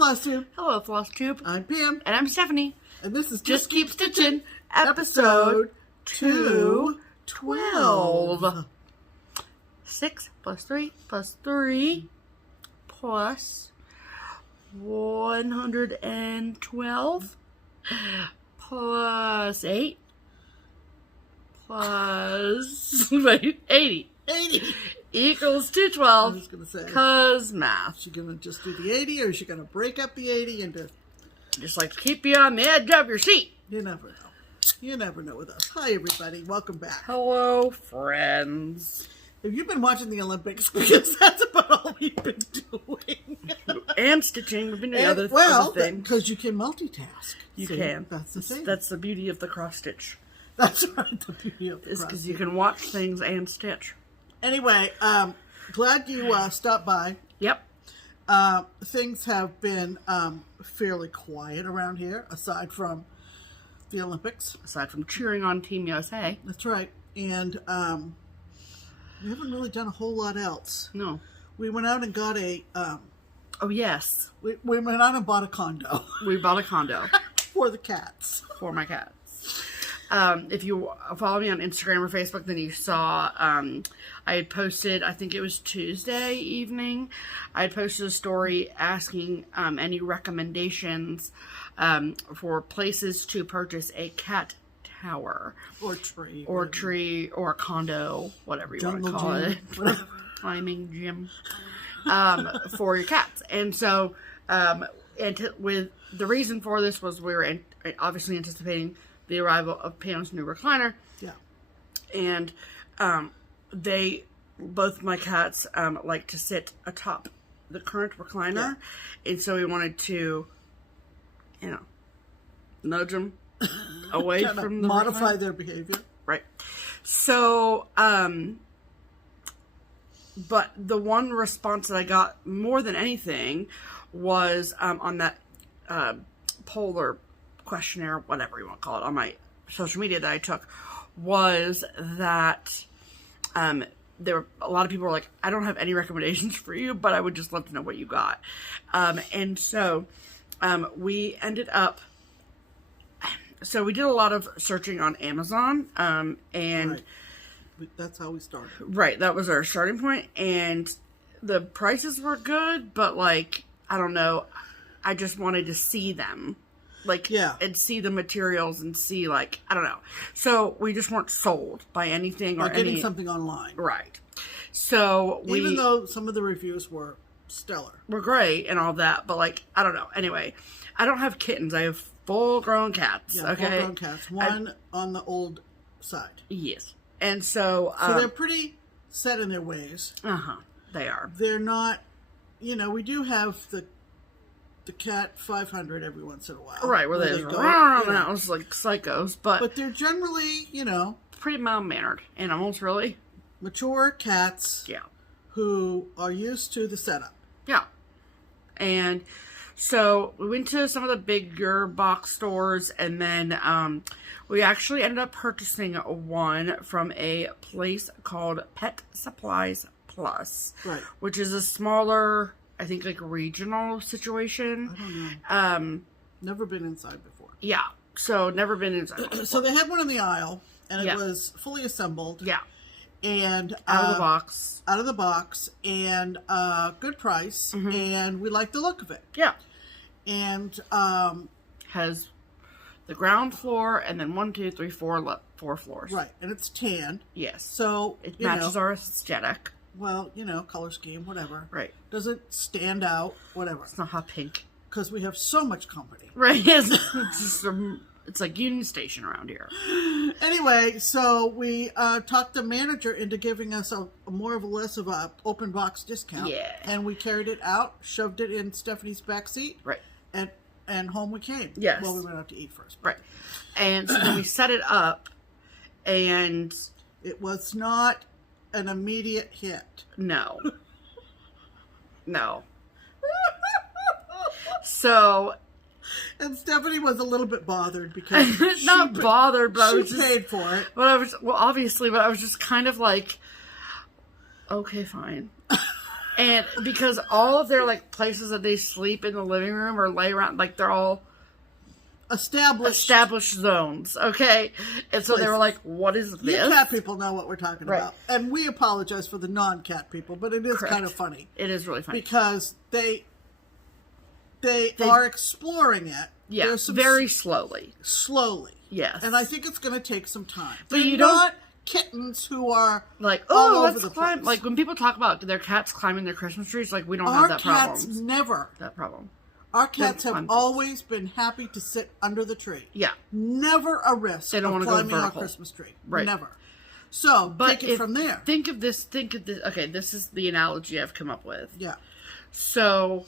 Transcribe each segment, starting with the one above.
FlossTube. Hello, FlossTube. I'm Pam. And I'm Stephanie. And this is Just Keep Stitching, episode 212. 6 plus 3 plus 3 plus 112 plus 8 plus 80. 80. Equals 212. I was going to say. Because math. Is she going to just do the 80 or is she going to break up the 80 into... Just like to keep you on the edge of your seat. You never know. You never know with us. Hi, everybody. Welcome back. Hello, friends. Have you been watching the Olympics? Because that's about all we've been doing. And stitching. We've been doing other things. Because you can multitask. You can. That's the thing. That's the beauty of the cross stitch. That's right. The beauty of the cross stitch. Is because you can watch things and stitch. Anyway, glad you stopped by. Yep. Things have been fairly quiet around here, aside from the Olympics. Aside from cheering on Team USA. That's right. And we haven't really done a whole lot else. No. We went out and got a... oh, yes. We went out and bought a condo. We bought a condo. For the cats. For my cats. If you follow me on Instagram or Facebook, then you saw I had posted, I think it was Tuesday evening, I had posted a story asking any recommendations for places to purchase a cat tower. Or tree. Or tree, or a condo, whatever you want to call it. Climbing gym. For your cats. And so, with the reason for this was we were obviously anticipating the arrival of Pam's new recliner. Yeah. And both my cats like to sit atop the current recliner. Yeah. And so we wanted to, nudge them away from the modify recliner. Their behavior. Right. So, but the one response that I got more than anything was on that polar questionnaire, whatever you want to call it, on my social media that I took, was that there were a lot of people were like, I don't have any recommendations for you, but I would just love to know what you got. And so we ended up, so we did a lot of searching on Amazon, and right. That's how we started. Right, that was our starting point, and the prices were good, but like, I don't know, I just wanted to see them. Like, yeah. And see the materials and see, like, I don't know. So, we just weren't sold by anything or getting something online. Right. So, even though some of the reviews were stellar. Were great and all that, but, like, I don't know. Anyway, I don't have kittens. I have full-grown cats, yeah, okay? Full-grown cats. One on the old side. Yes. And so... so, they're pretty set in their ways. Uh-huh. They are. They're not... we do have the cat 500 every once in a while. Right, where they go around the house like psychos, but they're generally, pretty mild-mannered animals, really. Mature cats. Yeah. Who are used to the setup. Yeah. And so we went to some of the bigger box stores, and then we actually ended up purchasing one from a place called Pet Supplies Plus. Right. Which is a smaller, I think, like, regional situation. I don't know. Never been inside before. Yeah. So, never been inside before. So, they had one in the aisle, and it was fully assembled. Yeah. And... out of the box. Out of the box, and good price, and we like the look of it. Yeah. And... has the ground floor, and then 1, 2, 3, 4 floors. Right. And it's tan. Yes. So, it matches our aesthetic. Well, color scheme, whatever. Right. Doesn't stand out, whatever. It's not hot pink. Because we have so much company. Right. It's like Union Station around here. Anyway, so we talked the manager into giving us a less of a open box discount. Yeah. And we carried it out, shoved it in Stephanie's back seat. Right. And home we came. Yes. Well, we went out to eat first. Right. And so then we set it up, and... it was not an immediate hit. No. No. So... and Stephanie was a little bit bothered because... not bothered, but I was just... she paid for it. But I was... well, obviously, but I was just kind of like... okay, fine. And because all of their, like, places that they sleep in the living room or lay around, like, they're all established zones, okay? And so they were like, what is this? You cat people know what we're talking about. And we apologize for the non-cat people, but it is kind of funny. It is really funny. Because they are exploring it. Yeah, very slowly. Slowly. Yes. And I think it's going to take some time. But They're you not kittens who are like, all oh, over let's the climb. place. Like, when people talk about their cats climbing their Christmas trees, like, we don't have that problem. Our cats never. That problem. Our cats have always been happy to sit under the tree. Yeah. Never a risk they don't of want to climbing go our vertical. Christmas tree. Right. Never. So, take it from there. Think of this. Okay, this is the analogy I've come up with. Yeah. So,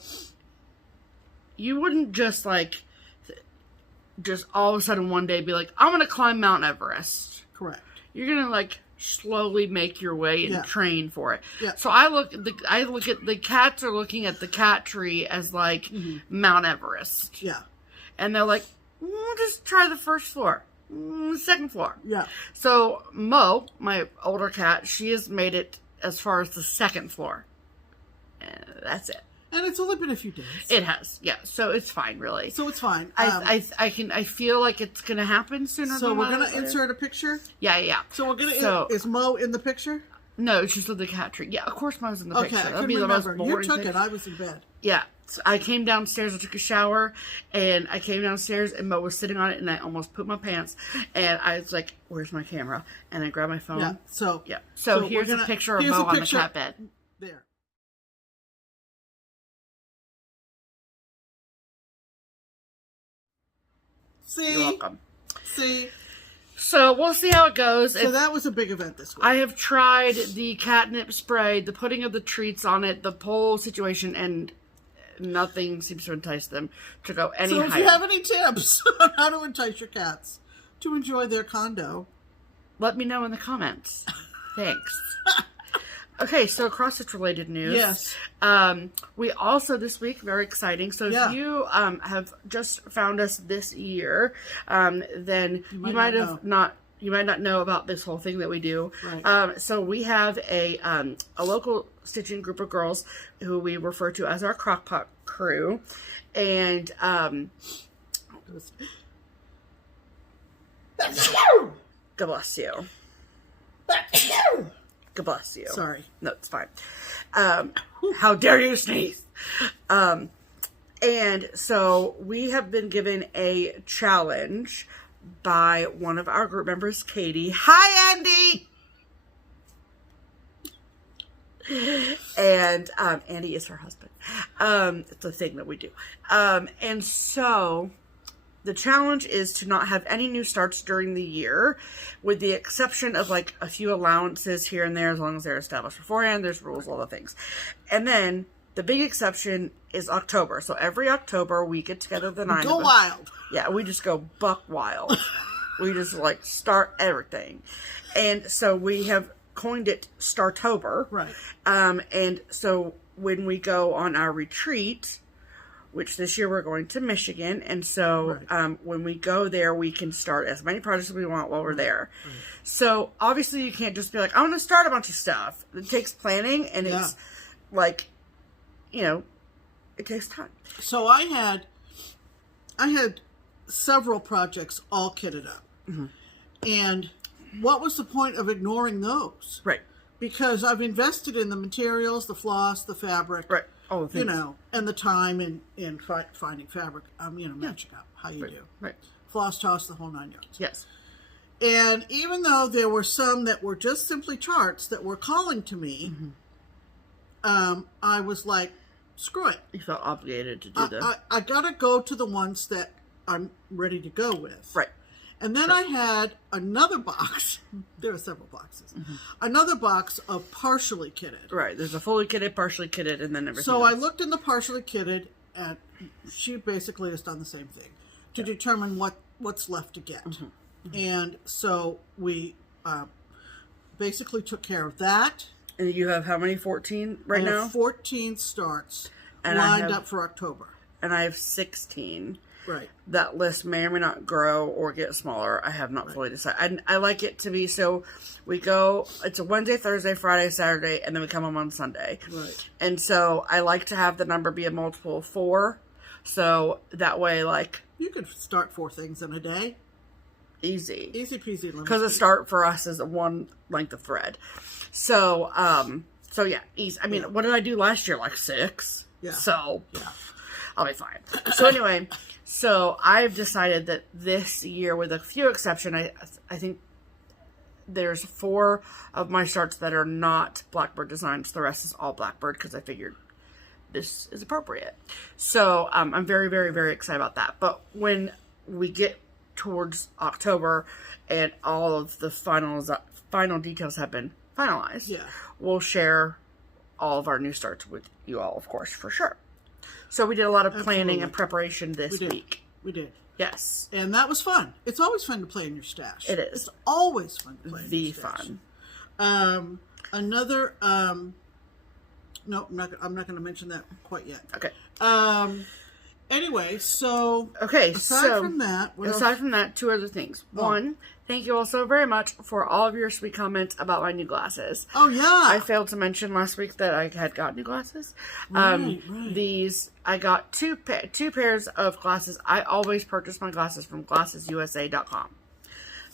you wouldn't just, like, just all of a sudden one day be like, I'm going to climb Mount Everest. Correct. You're going to, like, slowly make your way and train for it. Yeah. So I look at the cats are looking at the cat tree as like Mount Everest. Yeah. And they're like, we'll just try the first floor, second floor. Yeah. So Mo, my older cat, she has made it as far as the second floor. That's it. And it's only been a few days. It has, yeah. So it's fine, really. So it's fine. I feel like it's gonna happen sooner. So than we're gonna later. insert a picture. Yeah. So we're gonna. Is Mo in the picture? No, it's just the cat tree. Yeah, of course Mo's in the picture. Okay, I That'd couldn't be the most remember. boring You took thing. it. I was in bed. Yeah. So I came downstairs, I took a shower, and I came downstairs, and Mo was sitting on it, and I almost pooped my pants, and I was like, where's my camera? And I grabbed my phone. Yeah. So here's a picture of Mo on the cat bed. There. See? You're welcome. See? So we'll see how it goes. So that was a big event this week. I have tried the catnip spray, the putting of the treats on it, the pole situation, and nothing seems to entice them to go any higher. So if you have any tips on how to entice your cats to enjoy their condo, let me know in the comments. Thanks. Okay, so cross-stitch related news. Yes. We also this week, very exciting. So if you have just found us this year, then you might not know about this whole thing that we do. Right. So we have a local stitching group of girls who we refer to as our crockpot crew, and God bless you. God bless you. Sorry. No, it's fine. How dare you sneeze? And so we have been given a challenge by one of our group members, Katie. Hi, Andy! And Andy is her husband. It's a thing that we do. And so the challenge is to not have any new starts during the year, with the exception of like a few allowances here and there, as long as they're established beforehand. There's rules, all the things. And then the big exception is October. So every October we get together, the 9 of us. Go wild. Yeah, we just go buck wild. We just like start everything. And so we have coined it Startober. Right. And so when we go on our retreat, which this year we're going to Michigan, and so when we go there, we can start as many projects as we want while we're there. Right. So obviously you can't just be like, I'm going to start a bunch of stuff. It takes planning, and it's like, it takes time. So I had several projects all kitted up. Mm-hmm. And what was the point of ignoring those? Right. Because I've invested in the materials, the floss, the fabric. Right. All the things. And the time in finding fabric, matching up, how you do. Right. Floss toss, the whole 9 yards. Yes. And even though there were some that were just simply charts that were calling to me, I was like, screw it. You felt obligated to do that. I got to go to the ones that I'm ready to go with. Right. And then I had another box. There are several boxes. Mm-hmm. Another box of partially kitted. Right. There's a fully kitted, partially kitted, and then everything So else. I looked in the partially kitted, and she basically has done the same thing to determine what's left to get. Mm-hmm. Mm-hmm. And so we basically took care of that. And you have how many? 14 right now? I have 14 starts and lined up for October. And I have 16. Right. That list may or may not grow or get smaller. I have not fully decided. I like it to be so we go, it's a Wednesday, Thursday, Friday, Saturday, and then we come home on Sunday. Right. And so I like to have the number be a multiple of 4. So that way, like... You could start 4 things in a day. Easy. Easy peasy lemon Because a start for us is 1 length of thread. So, yeah, easy. I mean, what did I do last year? Like 6? Yeah. So, I'll be fine. So anyway, so I've decided that this year, with a few exceptions, I think there's 4 of my starts that are not Blackbird designs. The rest is all Blackbird because I figured this is appropriate. So I'm very, very, very excited about that. But when we get towards October and all of the final details have been finalized, we'll share all of our new starts with you all, of course, for sure. So we did a lot of planning and preparation this week. We did. Yes. And that was fun. It's always fun to play in your stash. It is. It's always fun to play in your stash. Fun. Another, no, I'm not going to mention that quite yet. Okay. Anyway, so... Okay, aside from that, 2 other things. One, thank you all so very much for all of your sweet comments about my new glasses. Oh, yeah. I failed to mention last week that I had got new glasses. Right. These, I got two pairs of glasses. I always purchase my glasses from glassesusa.com.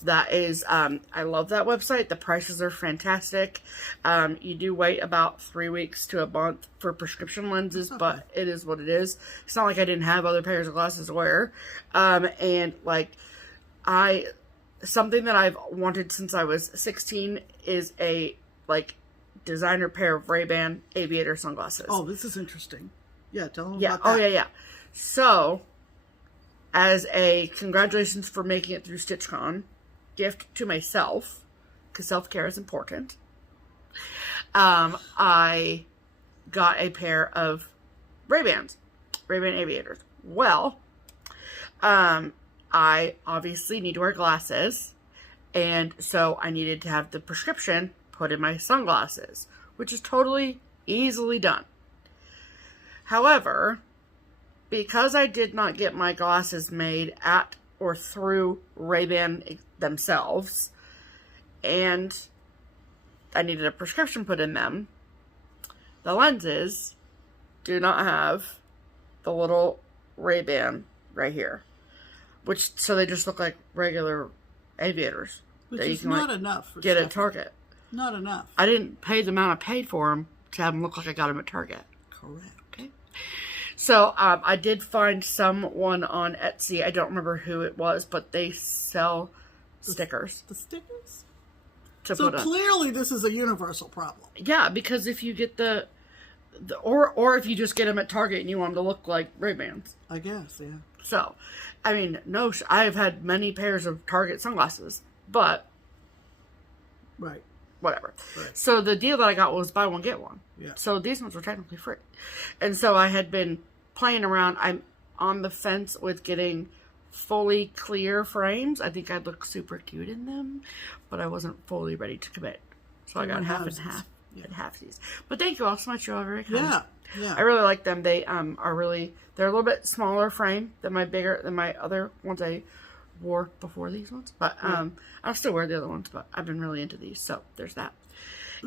That is, I love that website. The prices are fantastic. You do wait about 3 weeks to a month for prescription lenses, but it is what it is. It's not like I didn't have other pairs of glasses to wear. And like, something that I've wanted since I was 16 is a like designer pair of Ray-Ban aviator sunglasses. Oh, this is interesting. Yeah, tell them about that. Oh, yeah. So, as a congratulations for making it through StitchCon, gift to myself, because self-care is important, I got a pair of Ray-Ban aviators. Well, I obviously need to wear glasses, and so I needed to have the prescription put in my sunglasses, which is totally easily done. However, because I did not get my glasses made at or through Ray-Ban themselves, and I needed a prescription put in them, the lenses do not have the little Ray-Ban right here, so they just look like regular aviators. Which is not enough for get at Target. Not enough. I didn't pay the amount I paid for them to have them look like I got them at Target. Correct. Okay. So, I did find someone on Etsy. I don't remember who it was, but they sell stickers. The stickers? So clearly this is a universal problem. Yeah, because if you get or if you just get them at Target and you want them to look like Ray-Bans. I guess, yeah. So, I mean, I've had many pairs of Target sunglasses, but... Right. Whatever. Right. So the deal that I got was buy one, get one. Yeah. So these ones were technically free. And so I had been playing around. I'm on the fence with getting fully clear frames. I think I'd look super cute in them, but I wasn't fully ready to commit. So I got half and half. Yeah. And half these. But thank you all so much. You're all very kind. Yeah. Yeah. I really like them. They they're a little bit smaller frame than my other ones I wore before these ones, but I'll still wear the other ones, but I've been really into these, so there's that.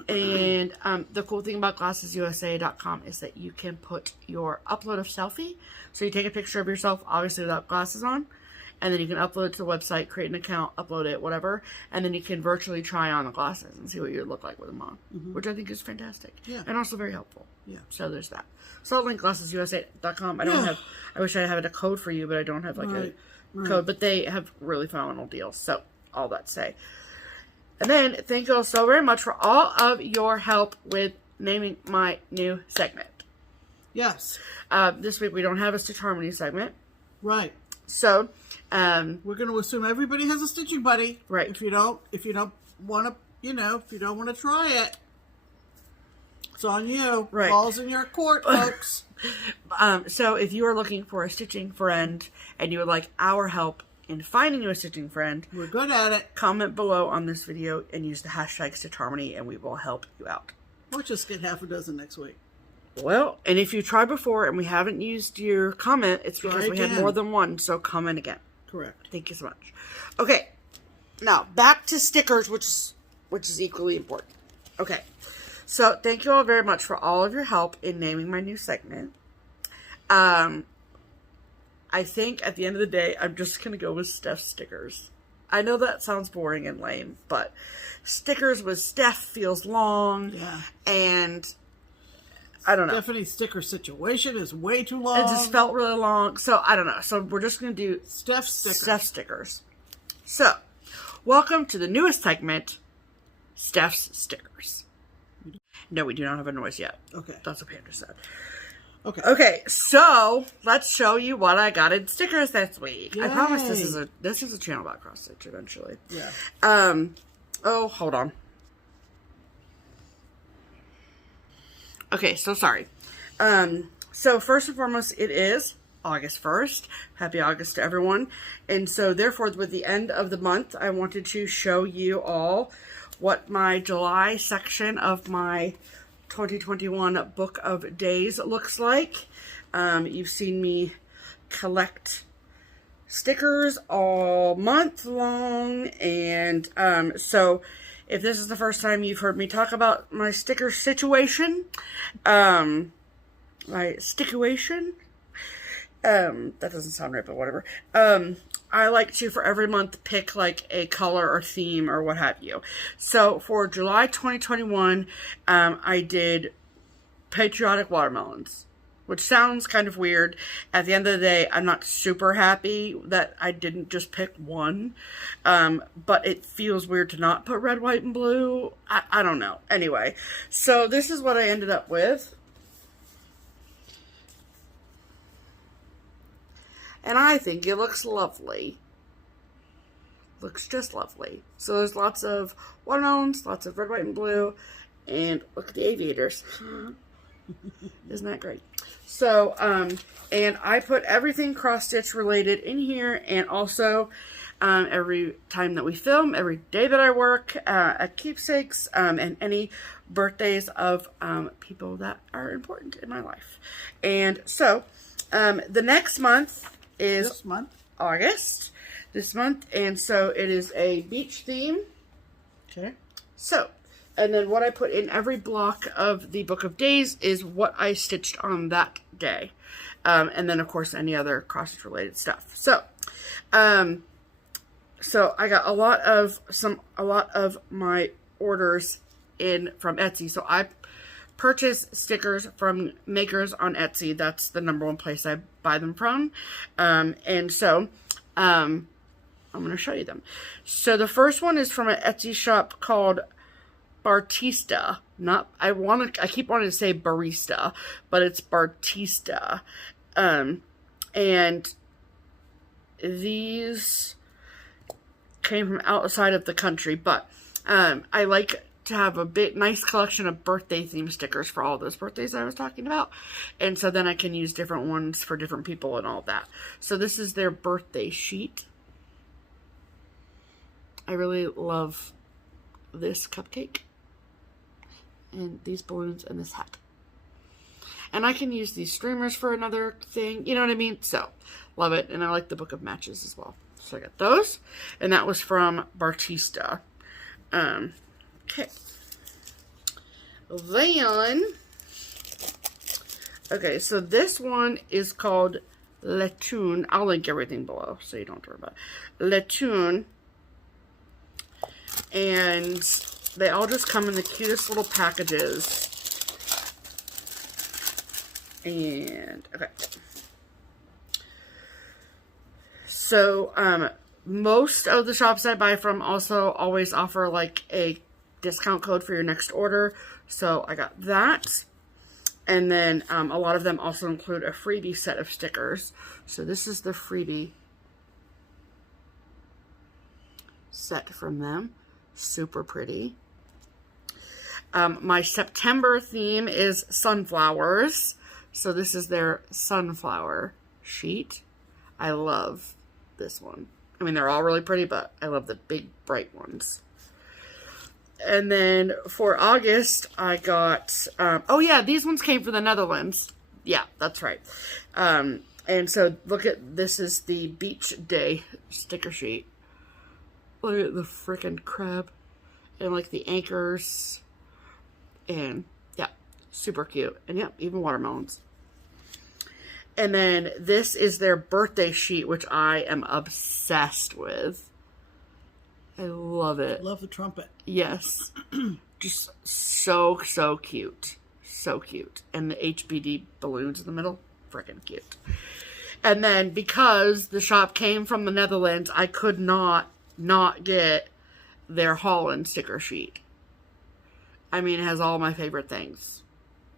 And the cool thing about glassesusa.com is that you can put your upload of selfie, so you take a picture of yourself obviously without glasses on, and then you can upload it to the website, create an account, upload it, whatever, and then you can virtually try on the glasses and see what you look like with them on, which I think is fantastic. Yeah. And also very helpful. Yeah. So there's that. So I'll link glassesusa.com. I wish I had a code for you, but I don't have a code, but they have really phenomenal deals. So all that to say. And then thank you all so very much for all of your help with naming my new segment. Yes. This week we don't have a Stitch Harmony segment. Right. So we're going to assume everybody has a stitching buddy. Right. If you don't want to, if you don't want to try it, it's on you. Right. Ball's in your court, folks. So if you are looking for a stitching friend and you would like our help in finding you a stitching friend, we're good at it. Comment below on this video and use the hashtag Stitch Harmony and we will help you out. Or just get half a dozen next week. Well, and if you tried before and we haven't used your comment, it's because we had more than one, so comment again. Correct. Thank you so much. Okay, now back to stickers, which is equally important. Okay, so thank you all very much for all of your help in naming my new segment. I think at the end of the day, I'm just going to go with Steph stickers. I know that sounds boring and lame, but stickers with Steph feels long. Yeah. And I don't know. Stephanie's sticker situation is way too long. It just felt really long. So I don't know. So we're just going to do Steph stickers. Steph stickers. So welcome to the newest segment, Steph's stickers. No, we do not have a noise yet. Okay. That's what Panda said. Okay. Okay, so let's show you what I got in stickers this week. Yay. I promise this is a channel about cross stitch eventually. Yeah. Oh, hold on. Okay, so sorry. So first and foremost, it is August 1st. Happy August to everyone. And so therefore, with the end of the month, I wanted to show you all what my July section of my 2021 Book of Days looks like. You've seen me collect stickers all month long, and so if this is the first time you've heard me talk about my sticker situation, my stickuation, that doesn't sound right, but whatever. I like to, for every month, pick like a color or theme or what have you. So for July 2021, I did patriotic watermelons, which sounds kind of weird. At the end of the day, I'm not super happy that I didn't just pick one, but it feels weird to not put red, white, and blue. I don't know. Anyway, so this is what I ended up with. And I think it looks lovely. Looks just lovely. So there's lots of watermelons, lots of red, white, and blue. And look at the aviators. Isn't that great? So, and I put everything cross-stitch related in here. And also, every time that we film, every day that I work at Keepsakes, and any birthdays of people that are important in my life. And so, the next month is this month? August. This month. And so it is a beach theme. Okay. So, and then what I put in every block of the Book of Days is what I stitched on that day. And then, of course, any other cross-stitch related stuff. So, so I got a lot of my orders in from Etsy. So I purchase stickers from makers on Etsy. That's the #1 place I buy them from. And so, I'm going to show you them. So the first one is from an Etsy shop called Bartista. I keep wanting to say barista, but it's Bartista. And these came from outside of the country, but I like to have a nice collection of birthday theme stickers for all those birthdays I was talking about. And so then I can use different ones for different people and all that. So this is their birthday sheet. I really love this cupcake and these balloons and this hat. And I can use these streamers for another thing. You know what I mean? So, love it. And I like the Book of Matches as well. So I got those. And that was from Bartista. Okay. Then, okay, so this one is called Latoon. I'll link everything below so you don't have to worry about it. Latoon. And they all just come in the cutest little packages. And, okay. So, most of the shops I buy from also always offer like a discount code for your next order. So I got that. And then a lot of them also include a freebie set of stickers. So this is the freebie set from them. Super pretty. My September theme is sunflowers. So this is their sunflower sheet. I love this one. I mean, they're all really pretty, but I love the big, bright ones. And then for August, I got, oh yeah, these ones came from the Netherlands. Yeah, that's right. And so look at, this is the beach day sticker sheet. Look at the frickin' crab. And like the anchors. And yeah, super cute. And yeah, even watermelons. And then this is their birthday sheet, which I am obsessed with. I love it. Love the trumpet. Yes. Just so, so cute. So cute. And the HBD balloons in the middle. Freaking cute. And then because the shop came from the Netherlands, I could not get their Holland sticker sheet. I mean, it has all my favorite things.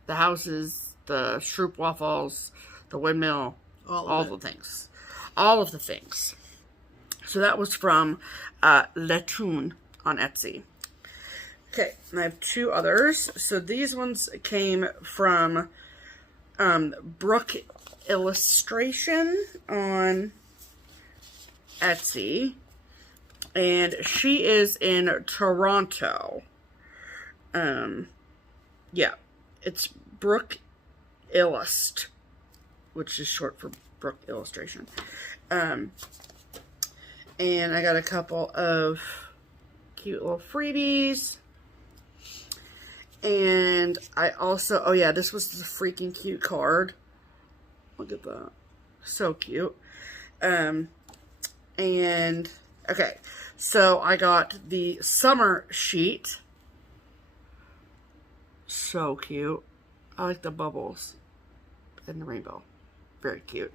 The houses, the stroopwafels, the windmill, all the things. All of the things. So that was from Letoon on Etsy. Okay, and I have two others. So these ones came from Brooke Illustration on Etsy. And she is in Toronto. Yeah, it's Brooke Illust, which is short for Brooke Illustration. And I got a couple of cute little freebies. And I also, oh yeah, this was the freaking cute card. Look at that. So cute. And, okay, so I got the summer sheet. So cute. I like the bubbles and the rainbow. Very cute.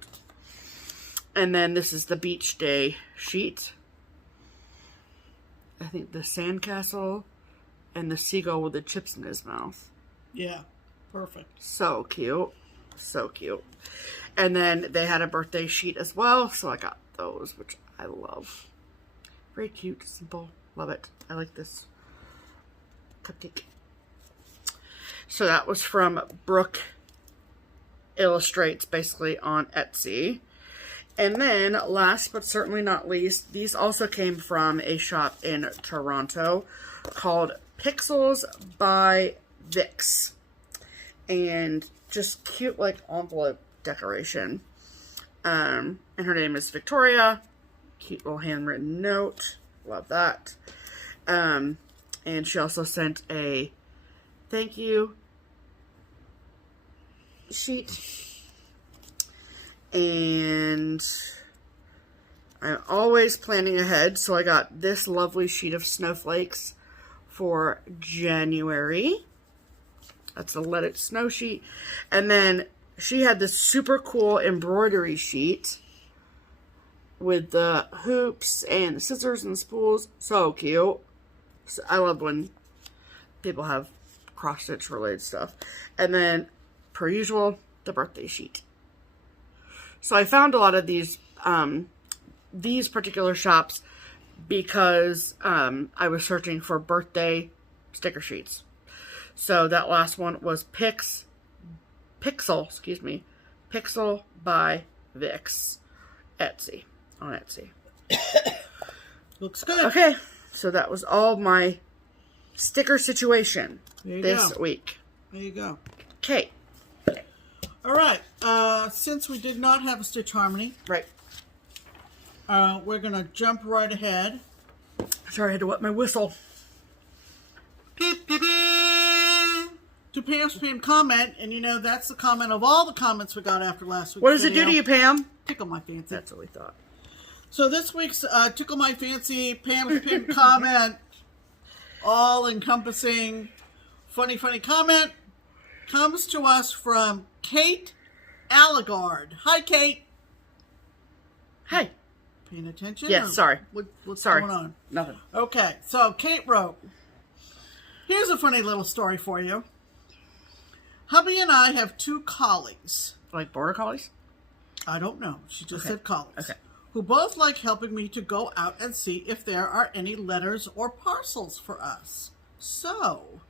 And then this is the beach day sheet. I think the sandcastle and the seagull with the chips in his mouth. Yeah, perfect. So cute. So cute. And then they had a birthday sheet as well, so I got those, which I love. Very cute, simple. Love it. I like this cupcake. So that was from Brooke Illustrates, basically on Etsy. And then, last but certainly not least, these also came from a shop in Toronto called Pixels by Vix. And just cute, like, envelope decoration. And her name is Victoria. Cute little handwritten note. Love that. And she also sent a thank you sheet. And I'm always planning ahead, so I got this lovely sheet of snowflakes for January. That's a Let It Snow sheet. And then she had this super cool embroidery sheet with the hoops and the scissors and the spools. So cute. So I love when people have cross-stitch related stuff. And then, per usual, the birthday sheet. So I found a lot of these particular shops because I was searching for birthday sticker sheets. So that last one was Pixel by Vix, Etsy, on Etsy. Looks good. Okay, so that was all my sticker situation this week. There you go. Okay. All right. Since we did not have a Stitch Harmony, Right. We're going to jump right ahead. Sorry, I had to wet my whistle. To Pam's pinned comment, and you know that's the comment of all the comments we got after last week's What does video. it do to you, Pam? Tickle my fancy. That's what we thought. So this week's Tickle My Fancy Pam's pinned comment, all encompassing funny comment, comes to us from Kate Allegard. Hi, Kate. Hey. Paying attention? Yes, sorry. What's Sorry. going on? Nothing. Okay, so Kate wrote, here's a funny little story for you. Hubby and I have 2 collies. Like border collies? I don't know. She just said collies. Okay. Who both like helping me to go out and see if there are any letters or parcels for us. So,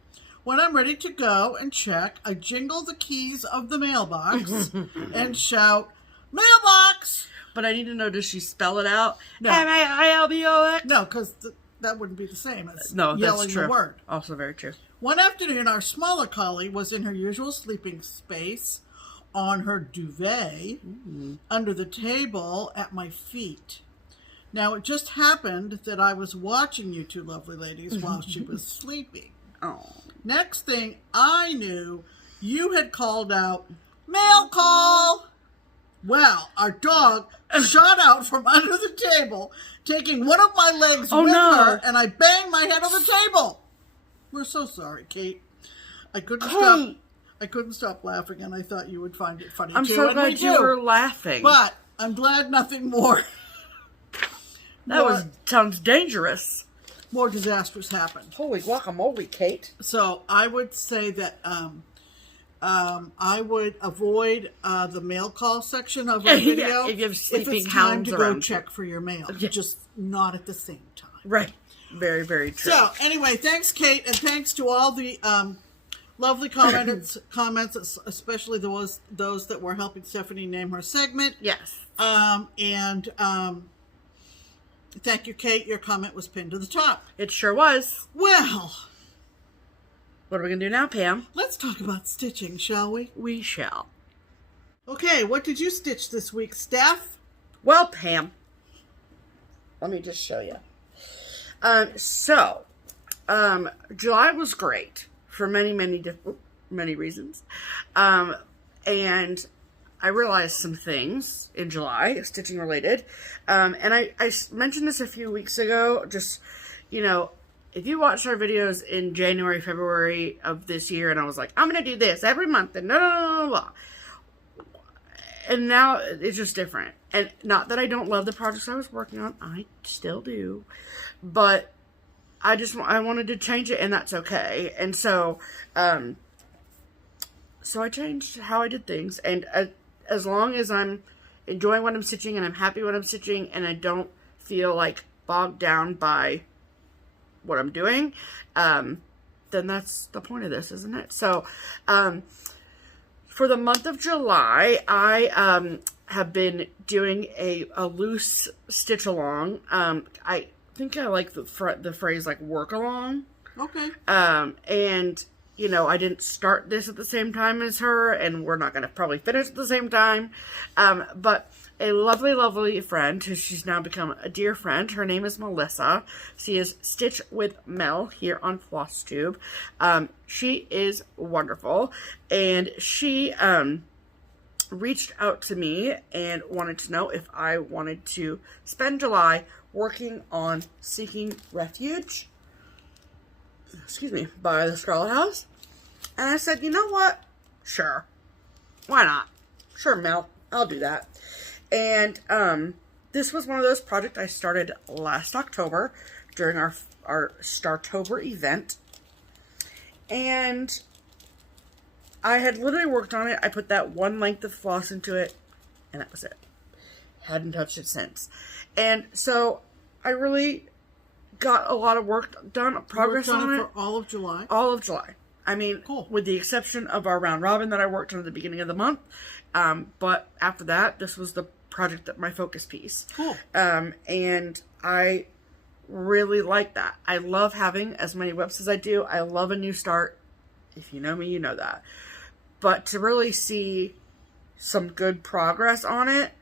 when I'm ready to go and check, I jingle the keys of the mailbox and shout, "Mailbox!" But I need to know, does she spell it out? No. M-A-I-L-B-O-X? No, because that wouldn't be the same as No, that's yelling true. the word. Also very true. One afternoon, our smaller collie was in her usual sleeping space on her duvet under the table at my feet. Now, it just happened that I was watching you two lovely ladies while she was sleeping. Oh. Next thing I knew, you had called out, "Mail call!" Well, our dog shot out from under the table, taking one of my legs with her, and I banged my head on the table. We're so sorry, Kate. I couldn't stop laughing, and I thought you would find it funny, I'm too. so glad you were laughing. But I'm glad nothing more. Sounds dangerous. More disastrous happened. Holy guacamole, Kate. So I would say that I would avoid the mail call section of our video it gives sleeping if it's time hounds to go around check for your mail. Yeah. Just not at the same time. Right. Very, very true. So anyway, thanks, Kate, and thanks to all the lovely comments, especially those that were helping Stephanie name her segment. Yes. Thank you, Kate. Your comment was pinned to the top. It sure was. Well, what are we going to do now, Pam? let's talk about stitching, shall we? We shall. Okay, what did you stitch this week, Steph? Well, Pam, let me just show you. July was great for many reasons. And I realized some things in July, stitching related. And I mentioned this a few weeks ago, just, if you watched our videos in January, February of this year, and I was like, I'm going to do this every month, and blah. And now it's just different. And not that I don't love the projects I was working on. I still do. But I wanted to change it, and that's okay. And so I changed how I did things. And as long as I'm enjoying what I'm stitching and I'm happy what I'm stitching and I don't feel like bogged down by what I'm doing, then that's the point of this, isn't it? So, for the month of July, I have been doing a loose stitch along. I think I like the phrase like work along. Okay. And I didn't start this at the same time as her, and we're not going to probably finish at the same time. But a lovely, lovely friend, who she's now become a dear friend. Her name is Melissa. She is Stitch with Mel here on FlossTube. She is wonderful, and she reached out to me and wanted to know if I wanted to spend July working on Seeking Refuge, by the Scarlet House. And I said, you know what? Sure. Why not? Sure, Mel. I'll do that. And this was one of those projects I started last October during our Startober event. And I had literally worked on it. I put that one length of floss into it, and that was it. Hadn't touched it since. And so I really got a lot of work done, progress on it. For all of July? All of July. I mean, cool. With the exception of our round robin that I worked on at the beginning of the month. But after that, this was the project that my focus piece. Cool. And I really like that. I love having as many WIPs as I do. I love a new start. If you know me, you know that. But to really see some good progress on it,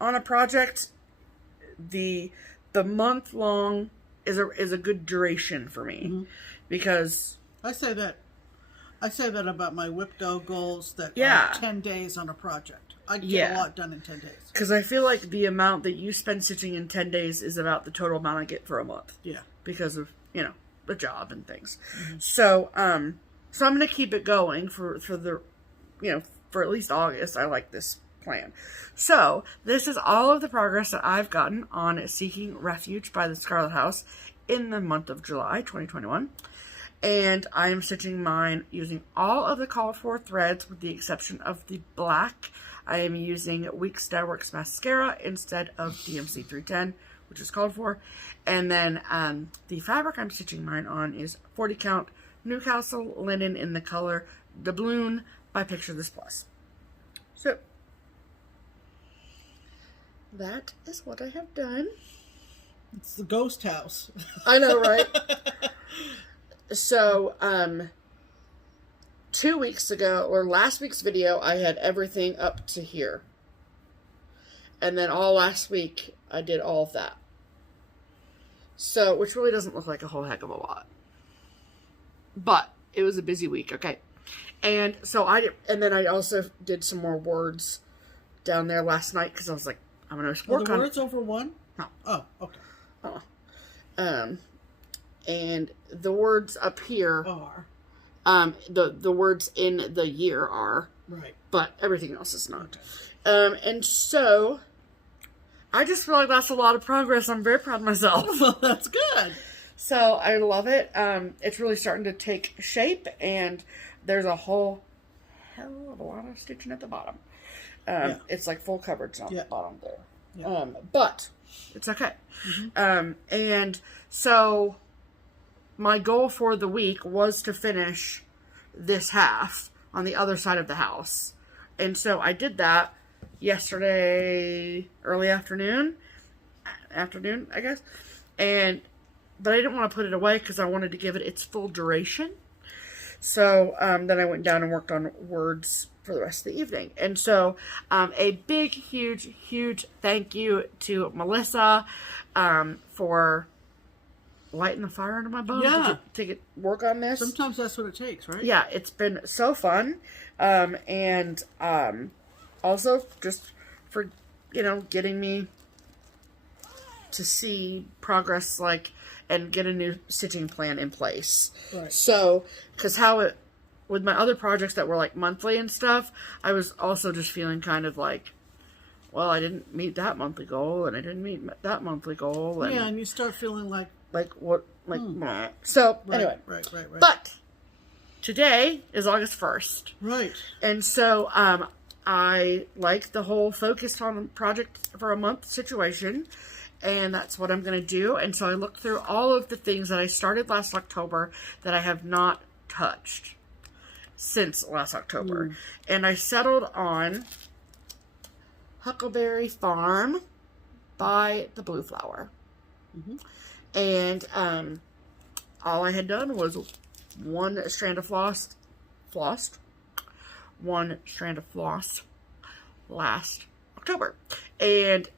on a project, the month long is a good duration for me, because I say that about my whip go goals that Yeah. are 10 days on a project. I get a lot done in 10 days. Because I feel like the amount that you spend stitching in 10 days is about the total amount I get for a month. Yeah. Because of, the job and things. So I'm going to keep it going for the, for at least August. I like this plan. So this is all of the progress that I've gotten on Seeking Refuge by the Scarlet House in the month of July 2021. And I am stitching mine using all of the called for threads with the exception of the black. I am using Weeks Dye Works mascara instead of DMC 310, which is called for. And then the fabric I'm stitching mine on is 40 count Newcastle linen in the color Doubloon by Picture This Plus. So that is what I have done. It's the ghost house. I know, right? So, 2 weeks ago, or last week's video, I had everything up to here. And then all last week, I did all of that. So, which really doesn't look like a whole heck of a lot. But, it was a busy week, okay? And so and then I also did some more words down there last night, because I was like, I'm going to work on... the words over one? No. Oh, okay. And the words up here are. The words in the year are. Right. But everything else is not. And so, I just feel like that's a lot of progress. I'm very proud of myself. Well, that's good. So, I love it. It's really starting to take shape, and there's a whole hell of a lot of stitching at the bottom. It's like full coverage on the bottom there. Yeah. But it's okay. Mm-hmm. And so my goal for the week was to finish this half on the other side of the house. And so I did that yesterday, early afternoon, I guess. But I didn't want to put it away because I wanted to give it its full duration. So then I went down and worked on words for the rest of the evening. And so a big, huge, huge thank you to Melissa for lighting the fire under my bones to work on this. Sometimes that's what it takes, right? Yeah, it's been so fun. And also just for, getting me to see progress, and get a new stitching plan in place. Right. So, because with my other projects that were monthly and stuff, I was also just feeling kind of well, I didn't meet that monthly goal, and I didn't meet that monthly goal. And and you start feeling meh. So, anyway. Right. But, today is August 1st. Right. And so, I like the whole focused on a project for a month situation. And that's what I'm going to do. And so I looked through all of the things that I started last October that I have not touched since last October. And I settled on Huckleberry Farm by the Blue Flower. Mm-hmm. And all I had done was one strand of one strand of floss last October. And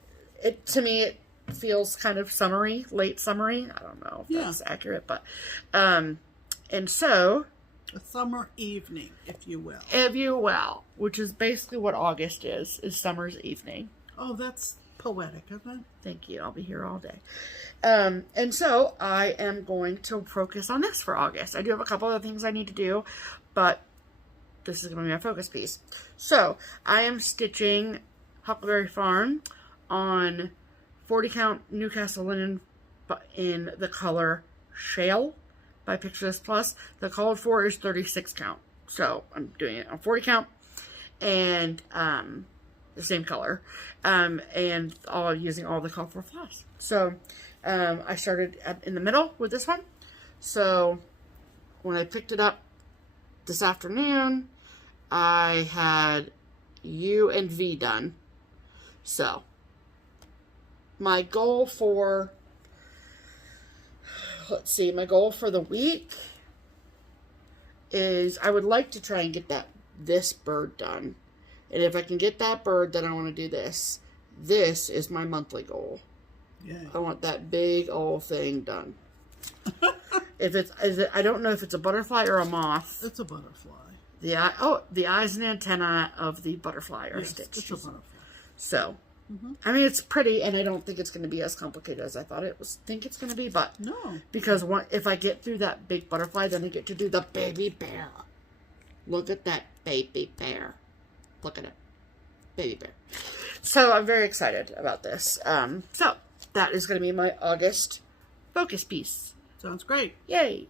to me, it feels kind of summery, late summery. I don't know if that's accurate, but and so a summer evening, if you will. Which is basically what August is summer's evening. Oh, that's poetic, isn't it? Thank you. I'll be here all day. And so I am going to focus on this for August. I do have a couple other things I need to do, but this is going to be my focus piece. So I am stitching Huckleberry Farm on 40 count Newcastle linen in the color Shale by Pictures Plus. The called for is 36 count. So I'm doing it on 40 count and the same color. And using all the called for floss. So I started in the middle with this one. So when I picked it up this afternoon, I had U and V done. So my goal for, my goal for the week is I would like to try and get this bird done. And if I can get that bird, then I want to do this. This is my monthly goal. Yeah. I want that big old thing done. I don't know if it's a butterfly or a moth. It's a butterfly. The eyes and antenna of the butterfly are stitched. It's a butterfly. So, I mean, it's pretty, and I don't think it's going to be as complicated as I thought think it's going to be, but no. Because if I get through that big butterfly, then I get to do the baby bear. Look at that baby bear. Look at it. Baby bear. So, I'm very excited about this. So, that is going to be my August focus piece. Sounds great. Yay.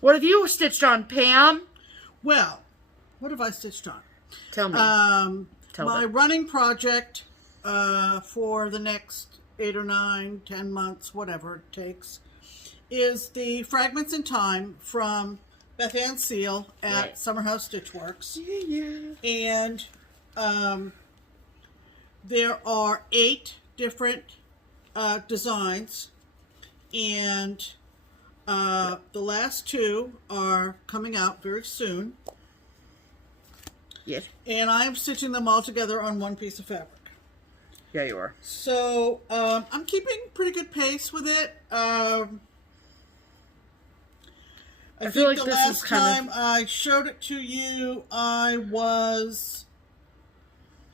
What have you stitched on, Pam? Well, what have I stitched on? Tell me. My running project for the next 8 or 9, 10 months, whatever it takes, is the Fragments in Time from Beth Ann Seal at Summer House Stitchworks. Yeah. And there are 8 different designs, and the last 2 are coming out very soon. Yes. And I'm stitching them all together on one piece of fabric. Yeah, you are. So I'm keeping pretty good pace with it. I feel think like the this last is kind time I showed it to you,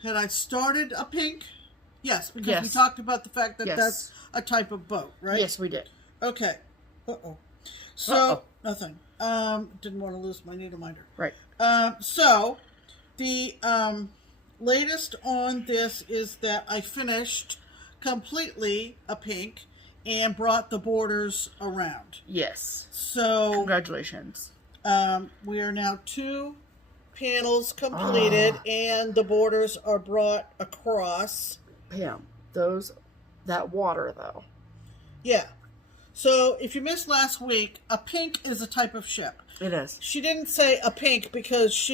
had I started a pink? Yes, because we Yes. talked about the fact that Yes. that's a type of boat, right? Yes, we did. Okay. Uh-oh. So, nothing. Didn't want to lose my needle minder. Right. So, the latest on this is that I finished completely a pink and brought the borders around. Yes. So, Congratulations. we are now 2 panels completed, and the borders are brought across. Pam, that water though. Yeah. So, if you missed last week, a pink is a type of ship. It is. She didn't say a pink because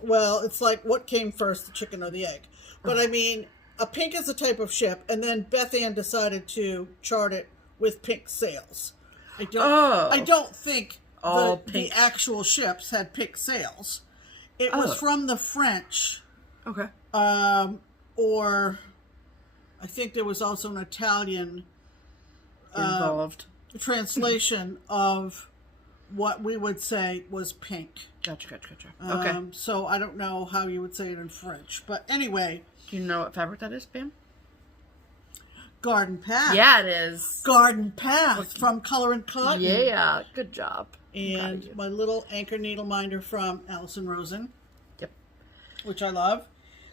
well, it's like what came first, the chicken or the egg? But I mean, a pink is a type of ship, and then Beth Ann decided to chart it with pink sails. I don't think the actual ships had pink sails. It was from the French. Okay. Or I think there was also an Italian Involved. translation of what we would say was pink. Gotcha. Okay. So I don't know how you would say it in French. But anyway. Do you know what fabric that is, Pam? Garden Path. Yeah, it is. Garden Path from Color and Cotton. Yeah, good job. And my little anchor needle minder from Allison Rosen. Yep. Which I love.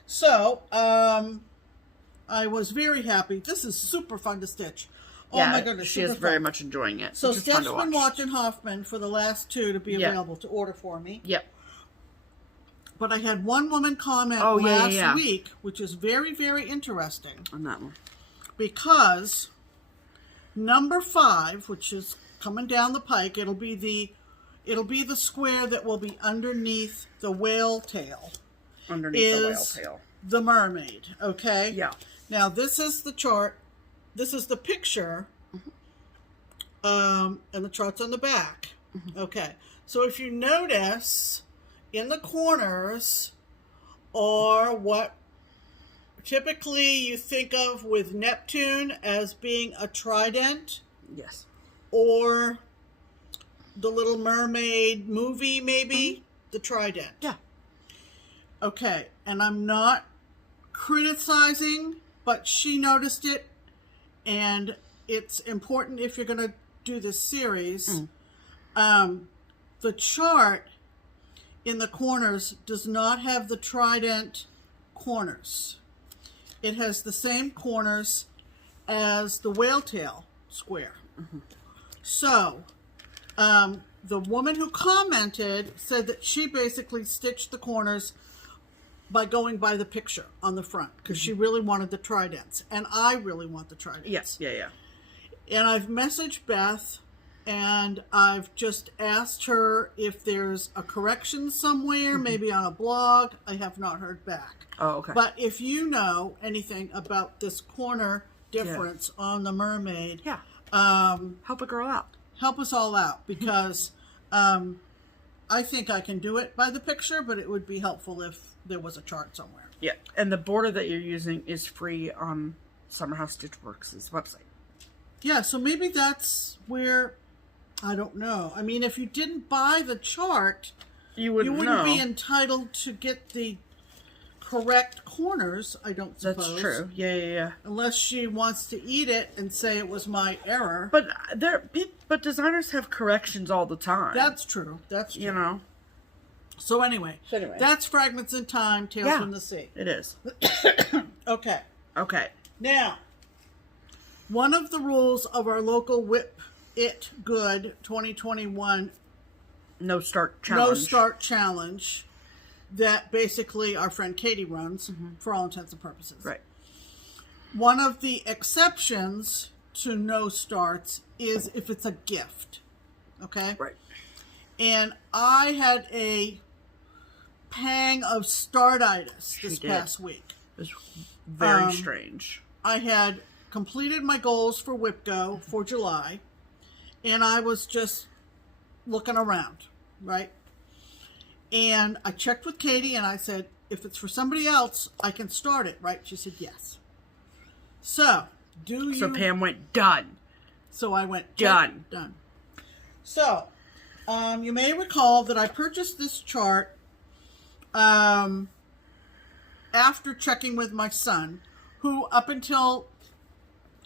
So, I was very happy. This is super fun to stitch. Oh my goodness. She is very much enjoying it. So Steph's been watching Hoffman for the last 2 to be available to order for me. Yep. But I had one woman comment last week, which is very, very interesting. On that one. Because number 5, which is coming down the pike, it'll be the square that will be underneath the whale tail. Underneath the whale tail. The mermaid, okay? Yeah. Now this is the chart. This is the picture. And the chart's on the back. Okay. So if you notice, in the corners are what typically you think of with Neptune as being a trident. Yes. Or the Little Mermaid movie, maybe. The trident. Yeah. Okay. And I'm not criticizing, but she noticed it. And it's important if you're going to do this series. The chart in the corners does not have the trident corners. It has the same corners as the whale tail square. So, the woman who commented said that she basically stitched the corners by going by the picture on the front because she really wanted the tridents, and I really want the tridents. Yes, yeah. And I've messaged Beth, and I've just asked her if there's a correction somewhere, maybe on a blog. I have not heard back. Oh, okay. But if you know anything about this corner difference on the mermaid, help a girl out. Help us all out, because I think I can do it by the picture, but it would be helpful if there was a chart somewhere. Yeah, and the border that you're using is free on SummerHouseStitchWorks' website. Yeah, so maybe that's where, I don't know. I mean, if you didn't buy the chart, you wouldn't be entitled to get the correct corners, I don't suppose. That's true. Yeah. Unless she wants to eat it and say it was my error. But designers have corrections all the time. That's true. That's true. You know. So anyway, that's Fragments in Time, Tales from the Sea. It is. Okay. Okay. Now, one of the rules of our local Whip It Good 2021 No Start Challenge that basically our friend Katie runs for all intents and purposes. Right. One of the exceptions to no starts is if it's a gift. Okay? Right. And I had a pang of startitis this past week. It was very strange. I had completed my goals for WIPGO for July, and I was just looking around, right? And I checked with Katie, and I said, if it's for somebody else, I can start it, right? She said, yes. So, So Pam went, done. So I went, done. Done. So, you may recall that I purchased this chart after checking with my son, who up until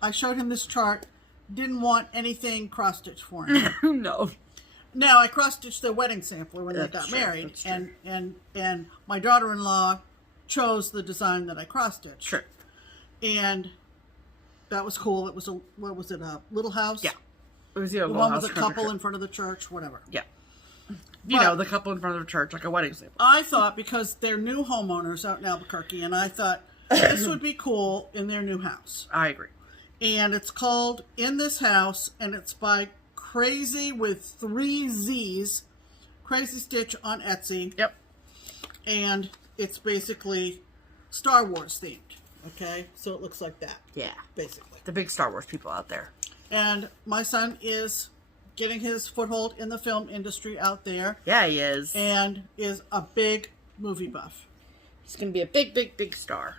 I showed him this chart didn't want anything cross-stitched for him. No. Now, I cross-stitched their wedding sampler when they got married, and my daughter-in-law chose the design that I cross-stitched. Sure. And that was cool. It was a little house? Yeah. It was the one with a couple in front of the church, whatever. Yeah. You know, the couple in front of the church, like a wedding sample. I thought, because they're new homeowners out in Albuquerque, and I thought this would be cool in their new house. I agree. And it's called In This House, and it's by Crazy with 3 Z's, Crazy Stitch on Etsy. Yep. And it's basically Star Wars themed. Okay? So it looks like that. Yeah. Basically. The big Star Wars people out there. And my son is getting his foothold in the film industry out there. Yeah, he is. And is a big movie buff. He's going to be a big, big, big star.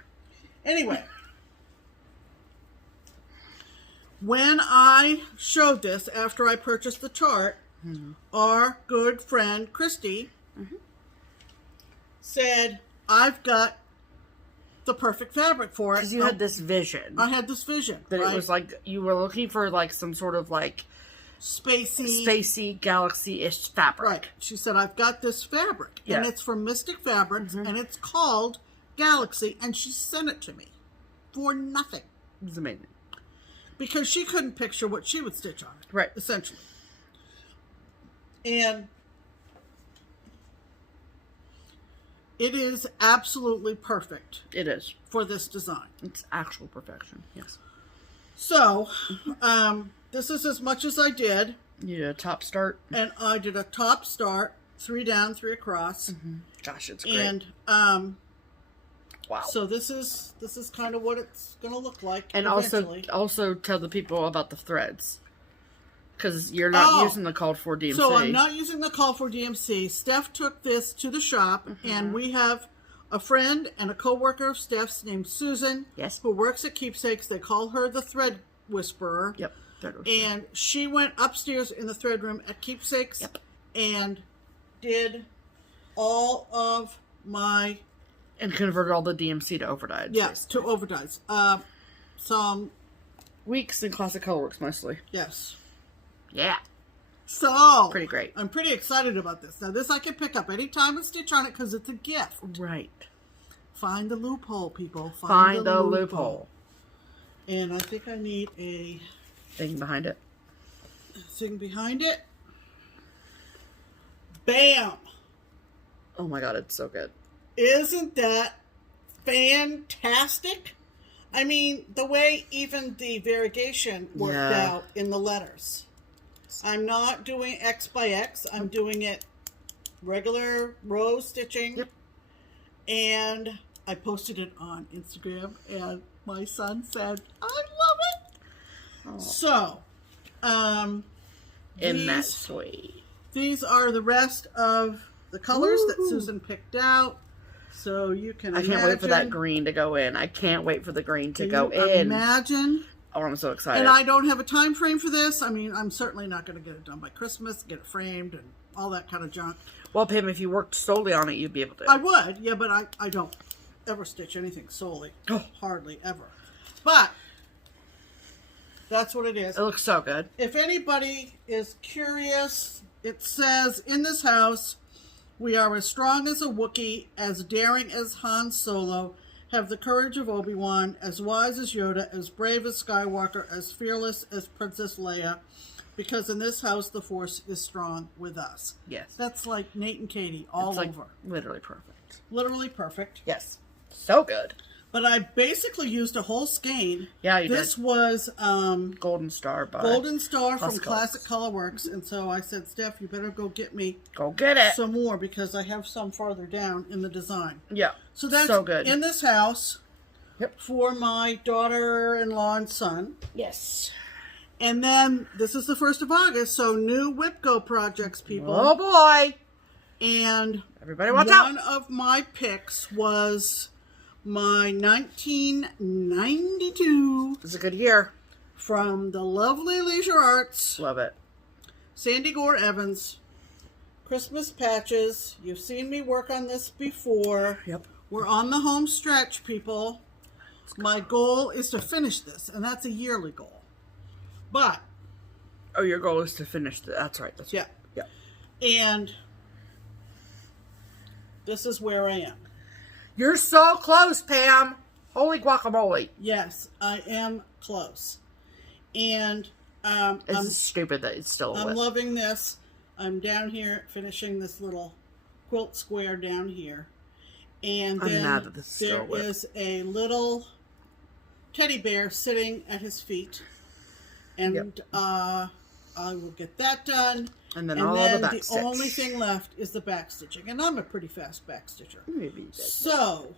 Anyway. When I showed this after I purchased the chart, our good friend Christy said, I've got the perfect fabric for it. Because you had this vision. I had this vision. That it was like, you were looking for like some sort of like spacey, galaxy-ish fabric. Right. She said, I've got this fabric. Yeah. And it's from Mystic Fabrics, and it's called Galaxy, and she sent it to me for nothing. It was amazing. Because she couldn't picture what she would stitch on it. Right. Essentially. And it is absolutely perfect. It is. For this design. It's actual perfection. Yes. So, this is as much as I did. You did a top start. And I did a top start, 3 down, 3 across. Gosh, it's great. And, wow. So this is kind of what it's going to look like. And eventually. also tell the people about the threads. Because you're not using the called for DMC. So I'm not using the call for DMC. Steph took this to the shop, and we have a friend and a co-worker of Steph's named Susan, who works at Keepsakes. They call her the Thread Whisperer. Yep. And she went upstairs in the thread room at Keepsakes and did all of my... And converted all the DMC to overdyes. Yes, to overdyes. Some... Weeks in Classic Colorworks, mostly. Yes. Yeah. So... Pretty great. I'm pretty excited about this. Now, this I can pick up anytime and stitch on it because it's a gift. Right. Find the loophole, people. Find the loophole. And I think I need a... Thing behind it. Thing behind it. Bam! Oh my god, it's so good. Isn't that fantastic? I mean, the way even the variegation worked out in the letters. I'm not doing X by X. I'm doing it regular row stitching. Yep. And I posted it on Instagram, and my son said, I love it. Oh. So, Isn't that sweet? These are the rest of the colors that Susan picked out. So you can imagine. I can't wait for that green to go in. I can't wait for the green to go in. Imagine. Oh, I'm so excited. And I don't have a time frame for this. I mean, I'm certainly not going to get it done by Christmas, get it framed, and all that kind of junk. Well, Pam, if you worked solely on it, you'd be able to. I would, yeah, but I don't ever stitch anything solely. Oh. Hardly ever. But that's what it is. It looks so good. If anybody is curious, it says, in this house, we are as strong as a Wookiee, as daring as Han Solo, have the courage of Obi-Wan, as wise as Yoda, as brave as Skywalker, as fearless as Princess Leia, because in this house, the Force is strong with us. Yes. That's like Nate and Katie all over. Literally perfect. Literally perfect. Yes. So good. But I basically used a whole skein. Yeah, you did. This was Golden Star from Classic Colorworks, and so I said, Steph, you better go get me some more because I have some farther down in the design. Yeah, so that's so good. In This House for my daughter-in-law and son. Yes. And then this is the 1st of August, so new Whip Go projects, people. Oh boy. And everybody watch out. One of my picks was my 1992. It was a good year. From the lovely Leisure Arts. Love it. Sandy Gore Evans. Christmas patches. You've seen me work on this before. Yep. We're on the home stretch, people. My goal is to finish this, and that's a yearly goal. But. Oh, your goal is to finish this. That's right. Yeah. Right. Yeah. And this is where I am. You're so close, Pam. Holy guacamole. Yes, I am close. And it's stupid that it's still I'm loving this. I'm down here finishing this little quilt square down here. And then there is a little teddy bear sitting at his feet. And I will get that done. And then the only thing left is the back stitching. And I'm a pretty fast back stitcher. So,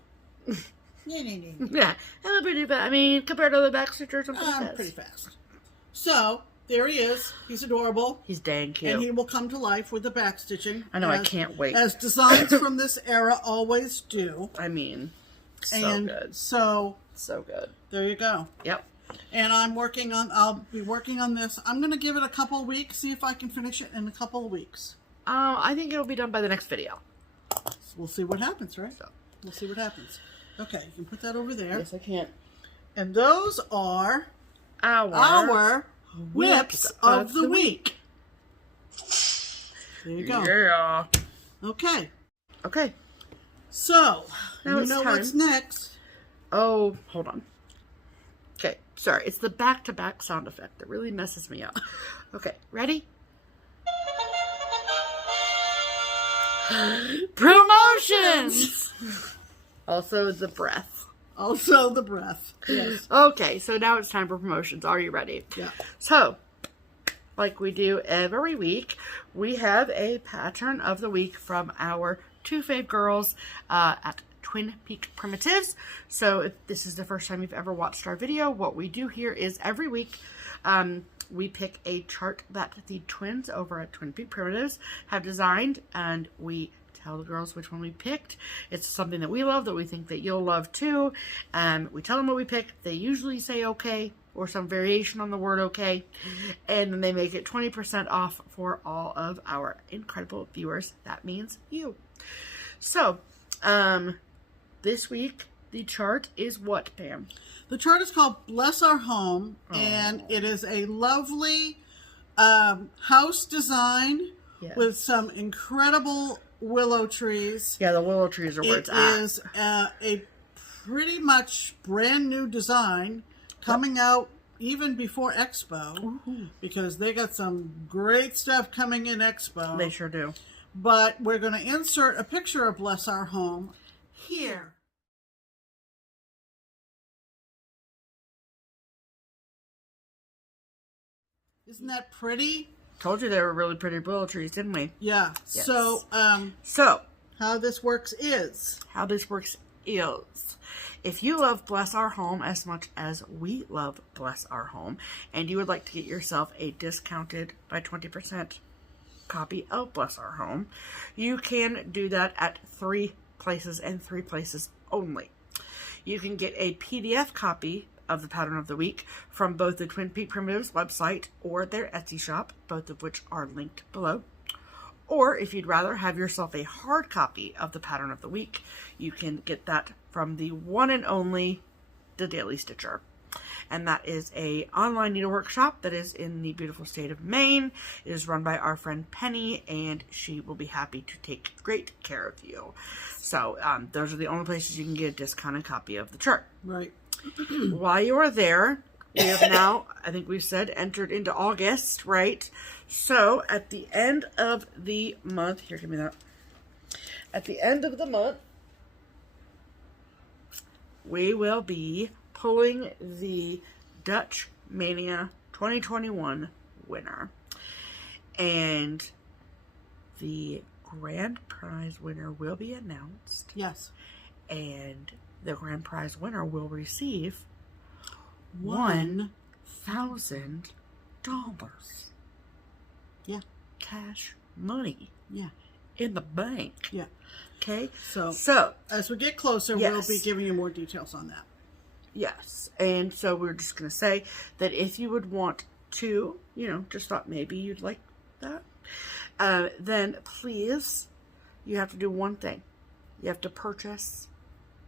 yeah, I'm a pretty fast. I mean, compared to other back stitchers, I'm pretty fast. So, there he is. He's adorable. He's dang cute. And he will come to life with the back stitching. I know, I can't wait. As designs from this era always do. I mean, good. So good. There you go. Yep. And I'll be working on this. I'm going to give it a couple of weeks, see if I can finish it in a couple of weeks. I think it'll be done by the next video. So we'll see what happens, right? We'll see what happens. Okay, you can put that over there. Yes, I can. And those are our whips of the week. There you go. Yeah. Okay. Okay. So, now you know what's next. Oh, hold on. Okay, sorry. It's the back-to-back sound effect that really messes me up. Okay, ready? Promotions! Also the breath. Yes. Okay, so now it's time for promotions. Are you ready? Yeah. So, like we do every week, we have a pattern of the week from our two fave girls at Twin Peak Primitives. So if this is the first time you've ever watched our video, what we do here is every week we pick a chart that the twins over at Twin Peak Primitives have designed, and we tell the girls which one we picked. It's something that we love, that we think that you'll love too. We tell them what we picked. They usually say okay, or some variation on the word okay, and then they make it 20% off for all of our incredible viewers. That means you. So, this week, the chart is what, Pam? The chart is called Bless Our Home, and it is a lovely house design with some incredible willow trees. Yeah, the willow trees are where it's at. It is a pretty much brand new design coming out even before Expo, because they got some great stuff coming in Expo. They sure do. But we're going to insert a picture of Bless Our Home here. Isn't that pretty? Told you they were really pretty willow trees, didn't we? Yeah. Yes. So how this works is... If you love Bless Our Home as much as we love Bless Our Home, and you would like to get yourself a discounted by 20% copy of Bless Our Home, you can do that at 3 places and 3 places only. You can get a PDF copy of the pattern of the week from both the Twin Peak Primitives website or their Etsy shop, both of which are linked below. Or if you'd rather have yourself a hard copy of the pattern of the week, you can get that from the one and only The Daily Stitcher. And that is a online needlework shop that is in the beautiful state of Maine. It is run by our friend Penny, and she will be happy to take great care of you. So those are the only places you can get a discounted copy of the chart. Right. While you are there, we have now, I think we've said, entered into August, right? So at the end of the month, here, give me that. At the end of the month, we will be pulling the Dutch Mania 2021 winner. And the grand prize winner will be announced. Yes. And the grand prize winner will receive $1,000. $1,000. Yeah. Cash money. Yeah. In the bank. Yeah. Okay. So as we get closer, yes. we'll be giving you more details on that. Yes. And so we're just going to say that if you would want to, just thought maybe you'd like that, then please, you have to do one thing. You have to purchase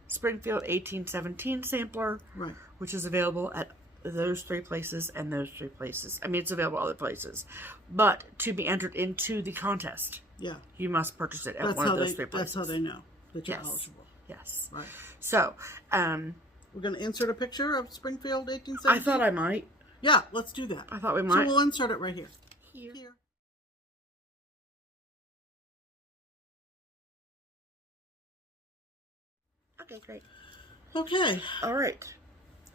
Springfield 1817 sampler, right, which is available at those 3 places and those 3 places. I mean, it's available other places. But to be entered into the contest, yeah, you must purchase it at one of those 3 places. That's how they know that you're Yes. eligible. Yes. Right. So, we're going to insert a picture of Springfield 1817. I thought I might. Yeah, let's do that. I thought we might. So we'll insert it right here. Here. Okay, great. Okay. All right.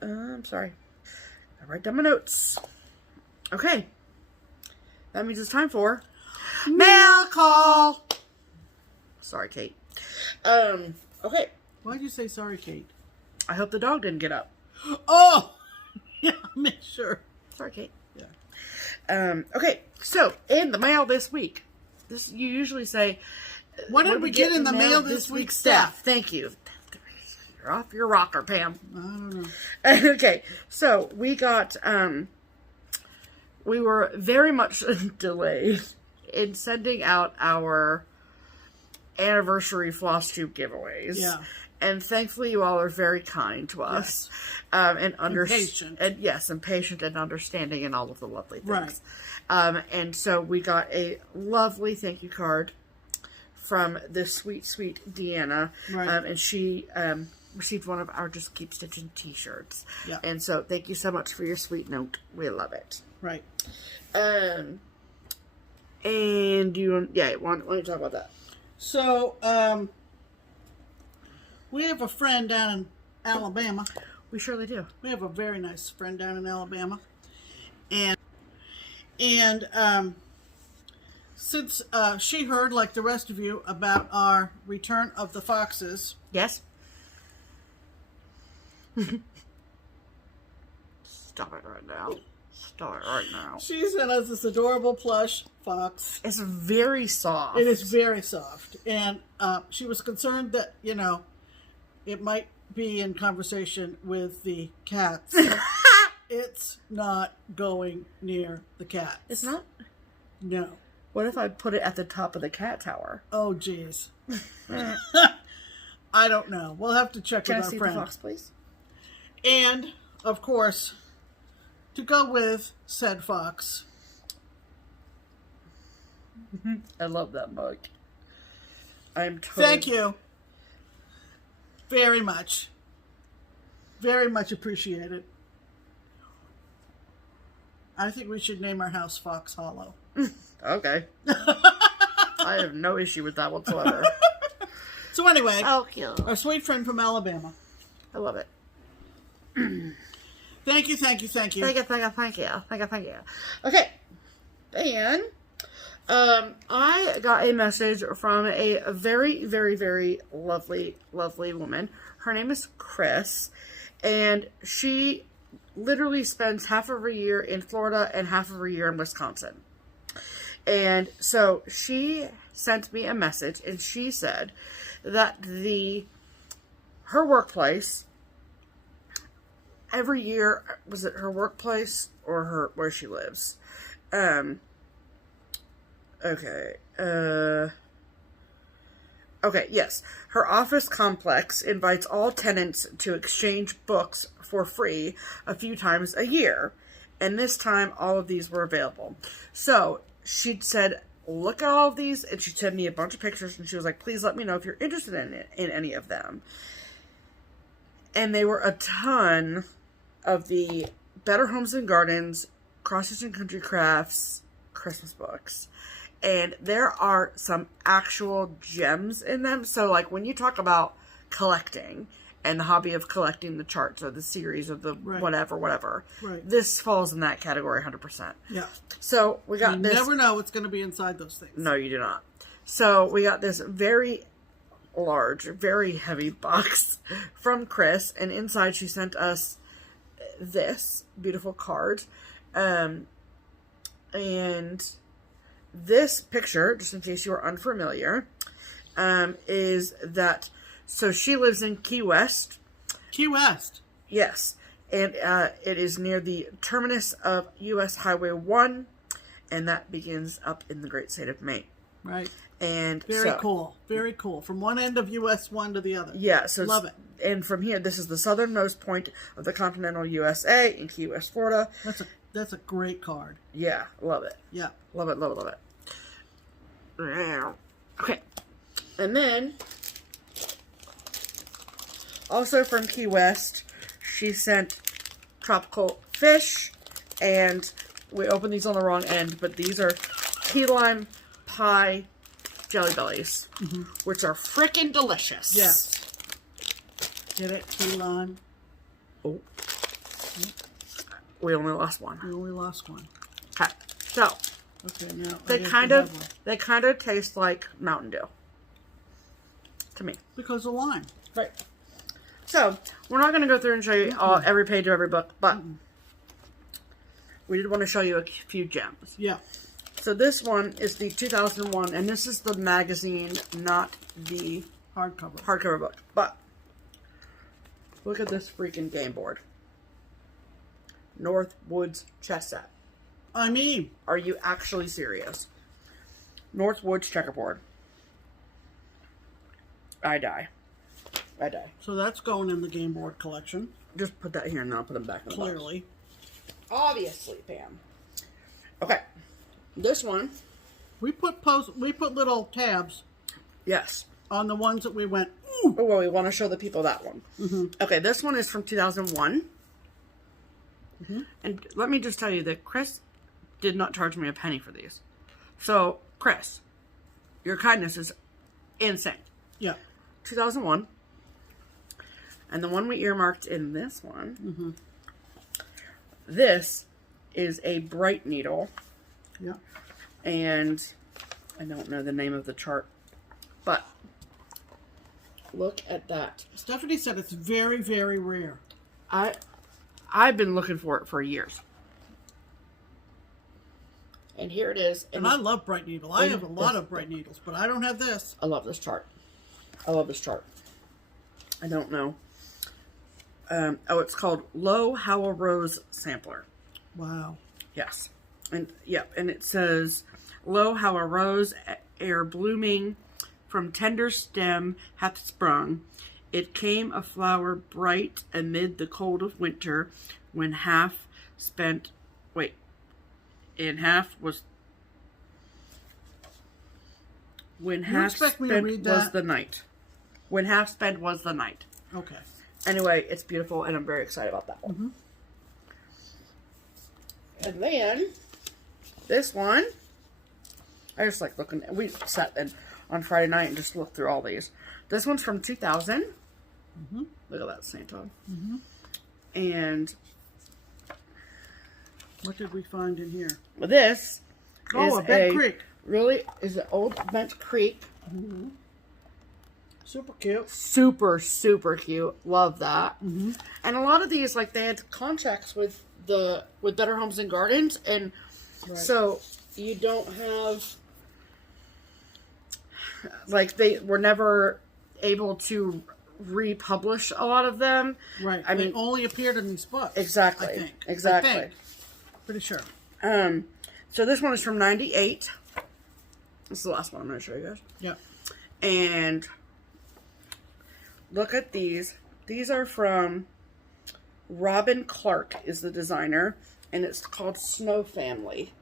I'm sorry. I write down my notes. Okay. That means it's time for mail call. Sorry, Kate. Okay. Why'd you say sorry, Kate? I hope the dog didn't get up. Oh! Yeah, make sure. Sorry, Kate. Yeah. Okay. So, in the mail this week. You usually say, what did we get in the mail this week, Steph? Thank you. You're off your rocker, Pam. I don't know. Okay, so we got, we were very much delayed in sending out our anniversary FlossTube giveaways. Yeah. And thankfully you all are very kind to us. Yes. And patient. And yes, and patient and understanding and all of the lovely things. Right. And so we got a lovely thank you card from the sweet, sweet Deanna. Right. And she, received one of our Just Keep Stitching t-shirts. Yeah. And so thank you so much for your sweet note. We love it. Right. And you, why don't you talk about that? So, we have a friend down in Alabama. We surely do. We have a very nice friend down in Alabama. And since she heard, like the rest of you, about our return of the foxes. Yes? Stop it right now. Stop it right now. She sent us this adorable plush fox. It's very soft. It is very soft. And she was concerned that, it might be in conversation with the cats. It's not going near the cats. It's not? No. What if I put it at the top of the cat tower? Oh, jeez. I don't know. We'll have to check with our friend. Can I see the fox, please? And, of course, to go with said fox. I love that mug. I'm totally... Thank you. Very much. Very much appreciated. I think we should name our house Fox Hollow. Okay. I have no issue with that whatsoever. So anyway, oh, cute. Our sweet friend from Alabama. I love it. Thank you, thank you, thank you. Thank you, thank you, thank you. Thank you, thank you. Okay. And I got a message from a very, very, very lovely, lovely woman. Her name is Chris. And she literally spends half of her year in Florida and half of her year in Wisconsin. And so she sent me a message and she said that her workplace, every year, was it her workplace or where she lives? Okay, yes. Her office complex invites all tenants to exchange books for free a few times a year. And this time, all of these were available. So, she said, look at all of these. And she sent me a bunch of pictures. And she was like, please let me know if you're interested in any of them. And they were a ton of the Better Homes and Gardens, Cross-Stitch and Country Crafts Christmas books. And there are some actual gems in them. So, like, when you talk about collecting and the hobby of collecting the charts or the series or the whatever, right, this falls in that category 100%. Yeah. So, we got this. You never know what's going to be inside those things. No, you do not. So, we got this very large, very heavy box from Chris, and inside she sent us this beautiful card. And this picture, just in case you are unfamiliar, is that, so she lives in Key West. Key West. Yes. And it is near the terminus of U.S. Highway 1, and that begins up in the great state of Maine. Right. And very cool. Very cool. From one end of US 1 to the other. Yeah. So love it. And from here, this is the southernmost point of the continental USA in Key West, Florida. That's a great card. Yeah. Love it. Yeah. Love it, love it, love it. Okay. And then, also from Key West, she sent tropical fish, and we opened these on the wrong end, but these are key lime pie jelly bellies, which are freaking delicious. Yes. Get it, key lime. Oh. We only lost one. We only lost one. Okay. So, okay, now they kind of taste like Mountain Dew. To me. Because of lime. Right. So, we're not going to go through and show you every page of every book, but we did want to show you a few gems. Yeah. So this one is the 2001, and this is the magazine, not the hardcover book. But look at this freaking game board. Northwoods chess set. I mean, are you actually serious? Northwoods checkerboard. I die. So that's going in the game board collection. Just put that here and then I'll put them back in the box. Clearly. Obviously, Pam. Okay. This one. We put little tabs. Yes. On the ones that we went, ooh. Oh, well, we want to show the people that one. Okay, this one is from 2001. And let me just tell you that Chris did not charge me a penny for these. So, Chris, your kindness is insane. Yeah. 2001. And the one we earmarked in this one, this is a bright needle. Yeah. And I don't know the name of the chart, but look at that. Stephanie said it's very, very rare. I've been looking for it for years. And here it is. And I love bright needle. I have a lot of bright needles, but I don't have this. I love this chart. I love this chart. I don't know. Oh, it's called Low Howell Rose Sampler. Wow. Yes. And yeah, and it says Low Howell Rose ere blooming from tender stem hath sprung. It came a flower bright amid the cold of winter, when half spent in half was when half spent was the night. When half spent was the night. Okay. Anyway, it's beautiful, and I'm very excited about that one. And then, this one, I just like looking, we sat in on Friday night and just looked through all these. This one's from 2000. Look at that Santa. And what did we find in here? This is a Bent Creek. Really, is an old Bent Creek. Super cute. Super, super cute. Love that. And a lot of these, like, they had contracts with Better Homes and Gardens, and so you don't have, like, they were never able to republish a lot of them. Right. I mean, only appeared in these books. Exactly. I think. Exactly. I think. Pretty sure. So this one is from 98. This is the last one I'm going to show you guys. Yeah. And look at these. These are from Robin Clark is the designer, and it's called Snow Family.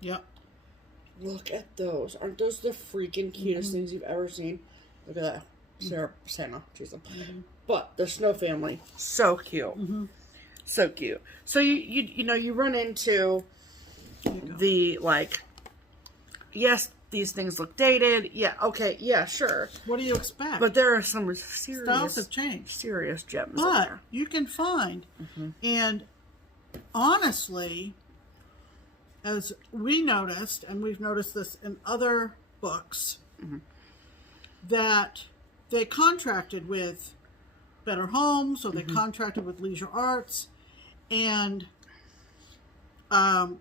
Yep. Look at those. Aren't those the freaking cutest things you've ever seen? Look at that. Santa. Jesus. But the Snow Family, so cute. So cute. So you know, you run into the, like, yes, these things look dated. Yeah, okay, yeah, sure. What do you expect? But there are some serious styles have changed. Serious gems in But there. you can find, and honestly, as we noticed, and we've noticed this in other books, that they contracted with Better Homes, or they contracted with Leisure Arts, and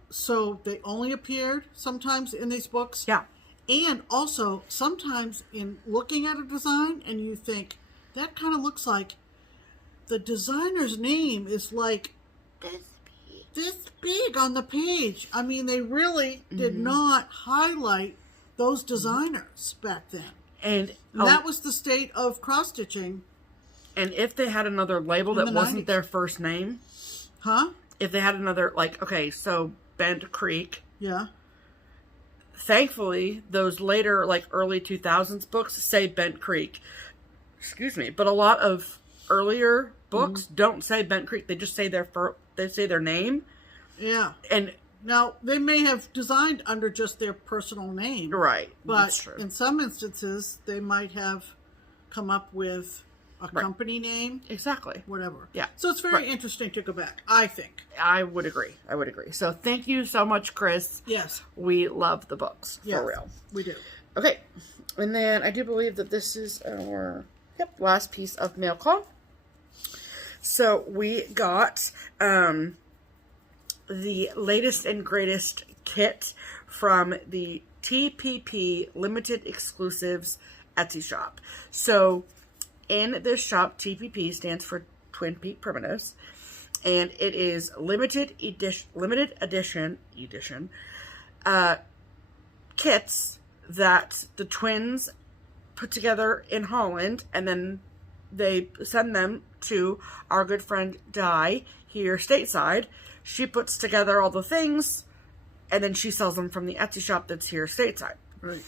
so they only appeared sometimes in these books. Yeah. And also, sometimes in looking at a design, and you think, that kind of looks like the designer's name is like this big on the page. I mean, they really did not highlight those designers back then. And that was the state of cross-stitching. And if they had another label that wasn't their first name. Huh? If they had another, like, okay, so Bent Creek. Yeah. Thankfully, those later, like, early 2000s books say Bent Creek. Excuse me. But a lot of earlier books don't say Bent Creek. They just say their name. Yeah. And now, they may have designed under just their personal name. Right. But that's true. In some instances, they might have come up with a company name. Exactly. Whatever. Yeah. So it's very interesting to go back, I think. I would agree. So thank you so much, Chris. Yes. We love the books. Yes, for real. We do. Okay. And then I do believe that this is our last piece of mail call. So we got the latest and greatest kit from the TPP Limited Exclusives Etsy shop. So in this shop, TPP stands for Twin Peak Primitives, and it is limited edition kits that the twins put together in Holland, and then they send them to our good friend Di here stateside. She puts together all the things, and then she sells them from the Etsy shop that's here stateside. Right.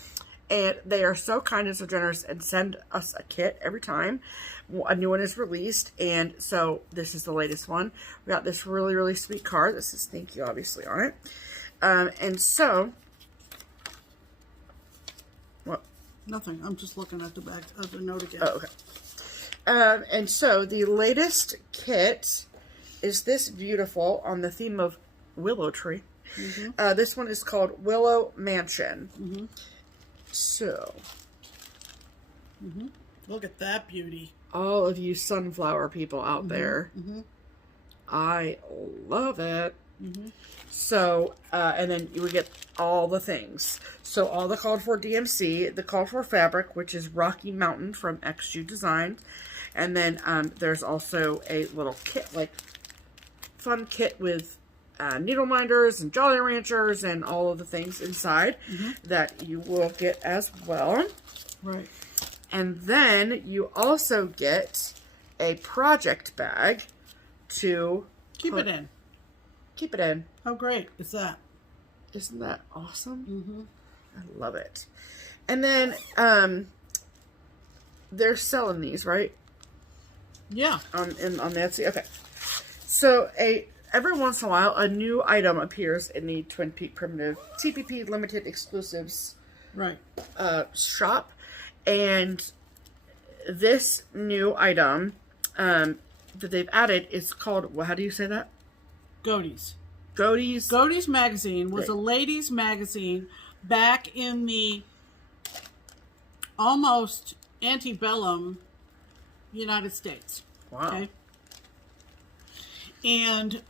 And they are so kind and so generous and send us a kit every time a new one is released. And so this is the latest one. We got this really, really sweet card. This is thank you, obviously, on it. And so... What? Nothing. I'm just looking at the back of the note again. Oh, okay. And so the latest kit is this beautiful on the theme of Willow Tree. This one is called Willow Mansion. So. Look at that beauty. All of you sunflower people out there. I love it. So, and then you would get all the things. So all the called for DMC, the called for fabric, which is Rocky Mountain from XU Designs. And then there's also a little kit, like fun kit with needle minders and Jolly Ranchers and all of the things inside that you will get as well. Right. And then you also get a project bag to keep it in. Keep it in. How great is that? Isn't that awesome? I love it. And then they're selling these, right? Yeah. On the Etsy. Okay. So every once in a while, a new item appears in the Twin Peak Primitive TPP Limited Exclusives shop. And this new item that they've added is called, well, how do you say that? Godey's. Godey's magazine was a ladies' magazine back in the almost antebellum United States. Wow. Okay? And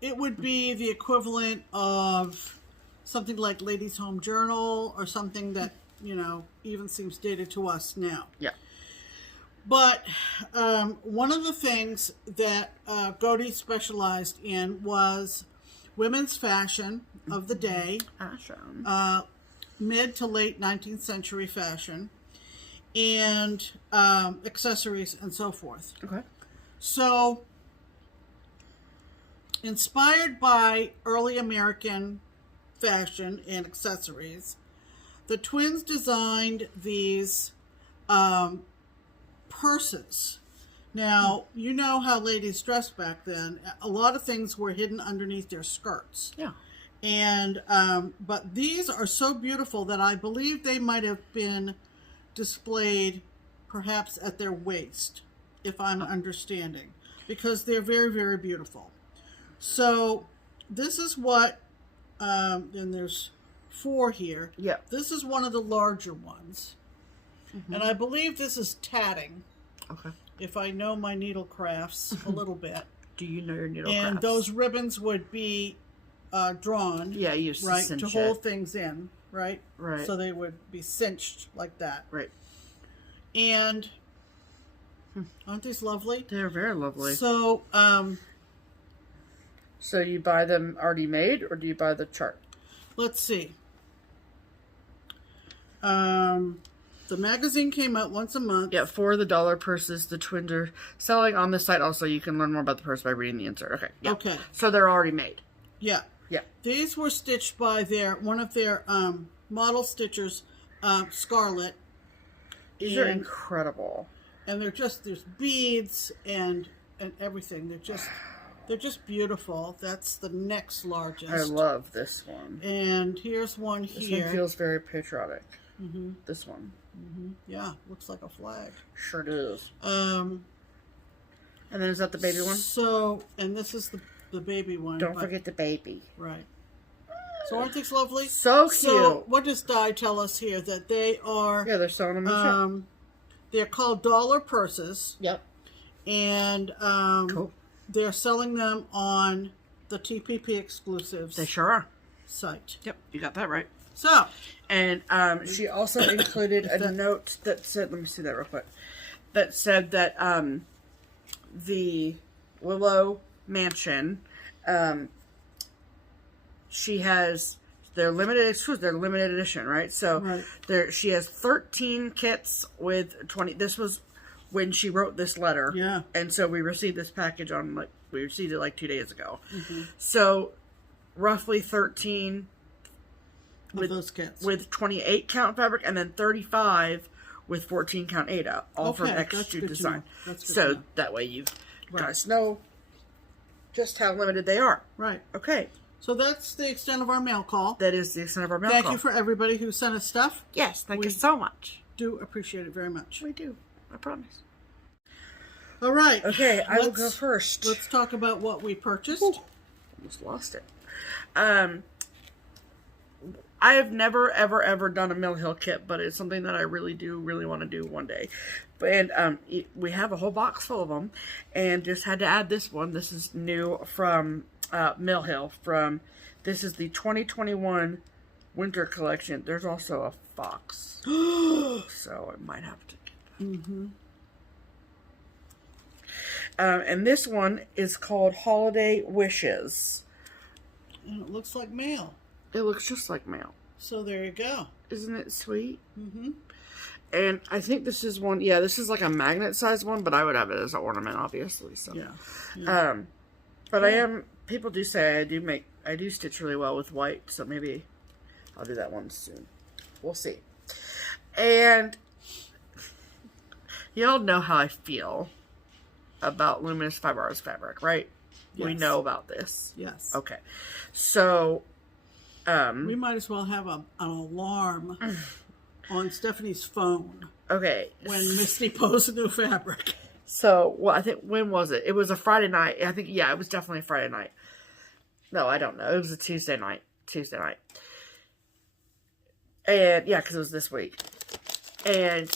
it would be the equivalent of something like Ladies' Home Journal or something that, even seems dated to us now. Yeah. But one of the things that Godey specialized in was women's fashion of the day. Fashion. Mid to late 19th century fashion. And accessories and so forth. Okay. So, inspired by early American fashion and accessories, the twins designed these purses. Now, you know how ladies dressed back then. A lot of things were hidden underneath their skirts. Yeah. And, but these are so beautiful that I believe they might have been displayed perhaps at their waist, if I'm understanding, because they're very, very beautiful. So this is what, and there's 4 here. Yeah. This is one of the larger ones. And I believe this is tatting. Okay. If I know my needle crafts a little bit. Do you know your needle And crafts? those ribbons would be drawn. Yeah, you used to right, cinch to hold things in, right? Right. So they would be cinched like that. Right. And aren't these lovely? They're very lovely. So, so you buy them already made, or do you buy the chart? let's see. The magazine came out once a month. Yeah, for the dollar purses, the twins are selling on the site. Also, you can learn more about the purse by reading the insert. Okay. Yeah. Okay. So they're already made. Yeah. Yeah. These were stitched by one of their model stitchers, Scarlett. These are incredible. And there's beads and everything. They're just beautiful. That's the next largest. I love this one. And here's one here. This one feels very patriotic. This one. Yeah, looks like a flag. Sure does. And then is that the baby one? So, and this is the baby one. Don't forget the baby. Right. So aren't these lovely? So cute. So what does Di tell us here? That they are... Yeah, they're selling them. They're called dollar purses. Yep. And cool. They're selling them on the TPP Exclusives They sure are. site. Yep, you got that right. So, and she also included a note that said, let me see that real quick, that said that the Willow Mansion, she has, they're limited edition, right? So she has 13 kits with 20, this was when she wrote this letter. Yeah. And so we received this package we received it like 2 days ago. So roughly 13 with those kits. With 28 count fabric, and then 35 with 14 count Ada, all from X2 Design. So that way you guys know just how limited they are. Right. Okay. So that's the extent of our mail call. That is the extent of our mail call. Thank you for everybody who sent us stuff. Yes, thank you so much. Do appreciate it very much. We do. I promise. All right. Okay, I will go first. Let's talk about what we purchased. Ooh, almost lost it. I have never, ever done a Mill Hill kit, but it's something that I really want to do one day. And we have a whole box full of them, and just had to add this one. This is new from Mill Hill. This is the 2021 winter collection. There's also a fox, so I might have to get that. And this one is called Holiday Wishes. And it looks like mail. It looks just like mail. So there you go. Isn't it sweet? And I think this is one, yeah, this is like a magnet size one, but I would have it as an ornament, obviously. So yeah. But people do say I do stitch really well with white, so maybe I'll do that one soon. We'll see. And y'all know how I feel about luminous fiber arts fabric, right? Yes. We know about this. Yes. Okay. So we might as well have an alarm on Stephanie's phone. Okay. When Misty posts a new fabric. So, well, I think, when was it? It was a Friday night. I think, yeah, it was definitely a Friday night. No, I don't know. It was a Tuesday night. And, yeah, because it was this week. And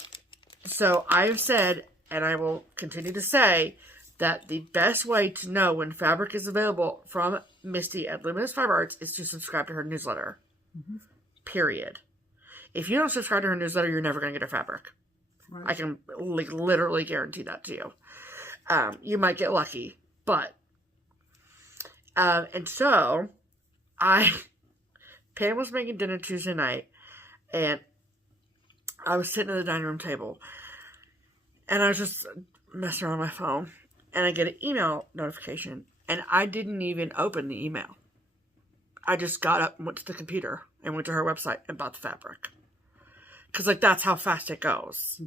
so I've said, and I will continue to say, that the best way to know when fabric is available from Misty at Luminous Fiber Arts is to subscribe to her newsletter. Period. If you don't subscribe to her newsletter, you're never going to get her fabric. Right. I can literally guarantee that to you. You might get lucky, but... and so, Pam was making dinner Tuesday night, and I was sitting at the dining room table, and I was just messing around on my phone, and I get an email notification, and I didn't even open the email. I just got up and went to the computer and went to her website and bought the fabric. Because, like, that's how fast it goes.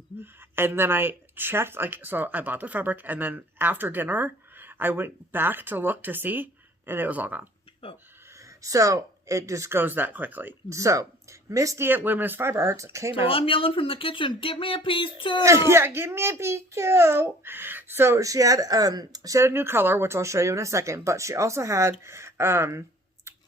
And then I checked, so I bought the fabric, and then after dinner, I went back to look to see, and it was all gone. Oh. So, it just goes that quickly. So, Misty at Luminous Fiber Arts came out. So I'm yelling from the kitchen, give me a piece too! Yeah, give me a piece too! So, she had a new color, which I'll show you in a second, but she also had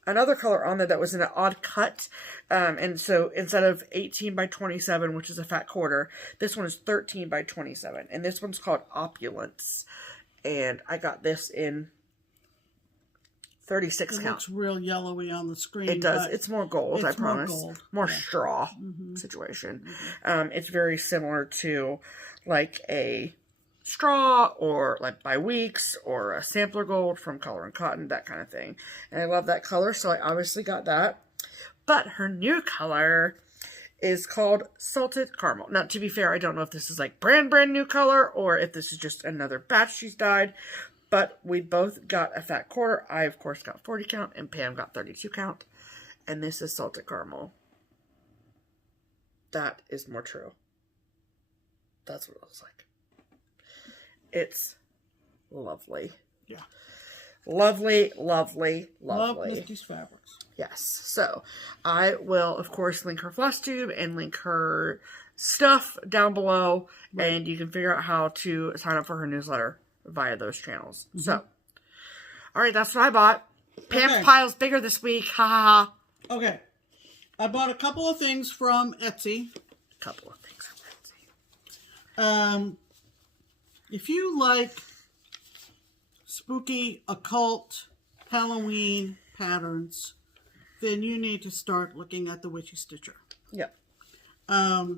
another color on there that was in an odd cut. And so instead of 18 by 27, which is a fat quarter, this one is 13 by 27. And this one's called Opulence. And I got this in 36 count. It looks real yellowy on the screen. It does. It's more gold, I promise. More straw situation. It's very similar to like a straw or like by Weeks or a sampler gold from Color and Cotton, that kind of thing. And I love that color, so I obviously got that. But her new color is called Salted Caramel. Now, to be fair, I don't know if this is like brand new color or if this is just another batch she's dyed. But we both got a fat quarter. I, of course, got 40 count, and Pam got 32 count. And this is Salted Caramel. That is more true. That's what it looks like. It's lovely. Yeah. Lovely, lovely, lovely. Love Misty's fabrics. Yes. So, I will, of course, link her FlossTube and link her stuff down below. Right. And you can figure out how to sign up for her newsletter via those channels. So, all right, that's what I bought. Pam's pile's bigger this week. Ha ha ha. Okay. I bought a couple of things from Etsy. If you like spooky, occult, Halloween patterns, then you need to start looking at the Witchy Stitcher. Yep. I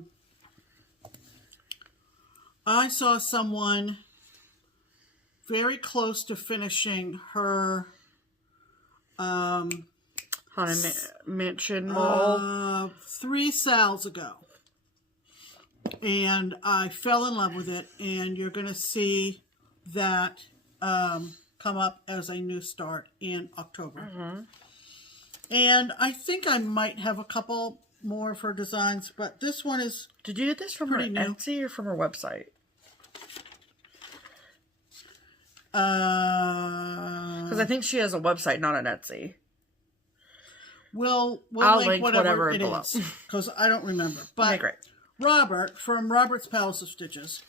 saw someone very close to finishing her Haunted Mansion Mall 3 sales ago. And I fell in love with it, and you're going to see that come up as a new start in October. And I think I might have a couple more of her designs, but this one is Did you get this from her Etsy or from her website? Because I think she has a website, not an Etsy. We'll I'll link whatever it below. is, because I don't remember. But okay, great. Robert from Robert's Palace of Stitches,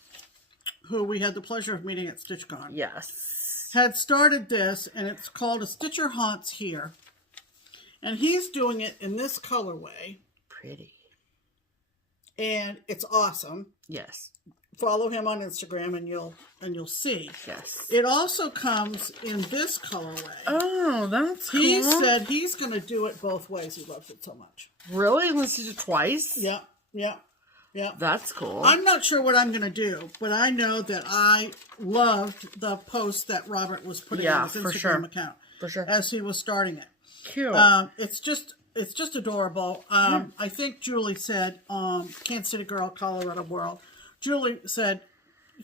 who we had the pleasure of meeting at StitchCon, yes, had started this, and it's called A Stitcher Haunts Here. And he's doing it in this colorway. Pretty. And it's awesome. Yes. Follow him on Instagram and you'll see. Yes. It also comes in this colorway. Oh, that's cool. He said he's going to do it both ways. He loves it so much. Really? Let's do it twice? Yeah. Yeah. Yeah. That's cool. I'm not sure what I'm going to do, but I know that I loved the post that Robert was putting on his Instagram account. For sure. As he was starting it. Cute. It's just adorable. I think Julie said, Kansas City Girl, Colorado World. Julie said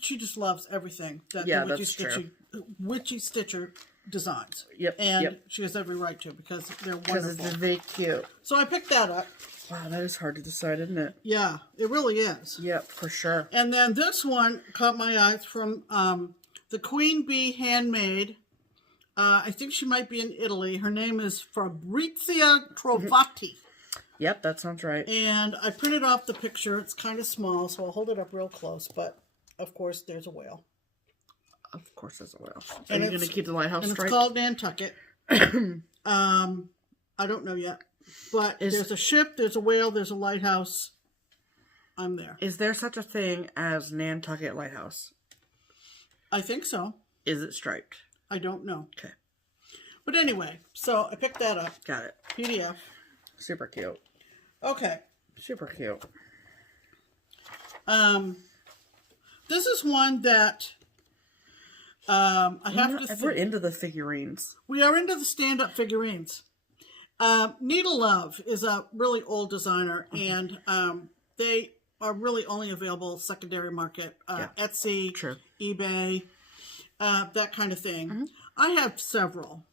she just loves everything that the Witchy Stitcher designs. Yep. And she has every right to, because they're wonderful. Because it's very cute. So I picked that up. Wow, that is hard to decide, isn't it? Yeah, it really is. Yep, for sure. And then this one caught my eye. It's from the Queen Bee Handmade. I think she might be in Italy. Her name is Fabrizia Trovati. Yep, that sounds right. And I printed off the picture. It's kind of small, so I'll hold it up real close. But, of course, there's a whale. Of course there's a whale. Are you going to keep the lighthouse straight? And it's called Nantucket. I don't know yet. But there's a ship, there's a whale, there's a lighthouse. I'm there. Is there such a thing as Nantucket Lighthouse? I think so. Is it striped? I don't know. Okay. But anyway, so I picked that up. Got it. PDF. Super cute. Okay. Super cute. This is one that I have to say. We're into the figurines. We are into the stand-up figurines. Needle Love is a really old designer, and they are really only available secondary market, Etsy, eBay, that kind of thing. I have several.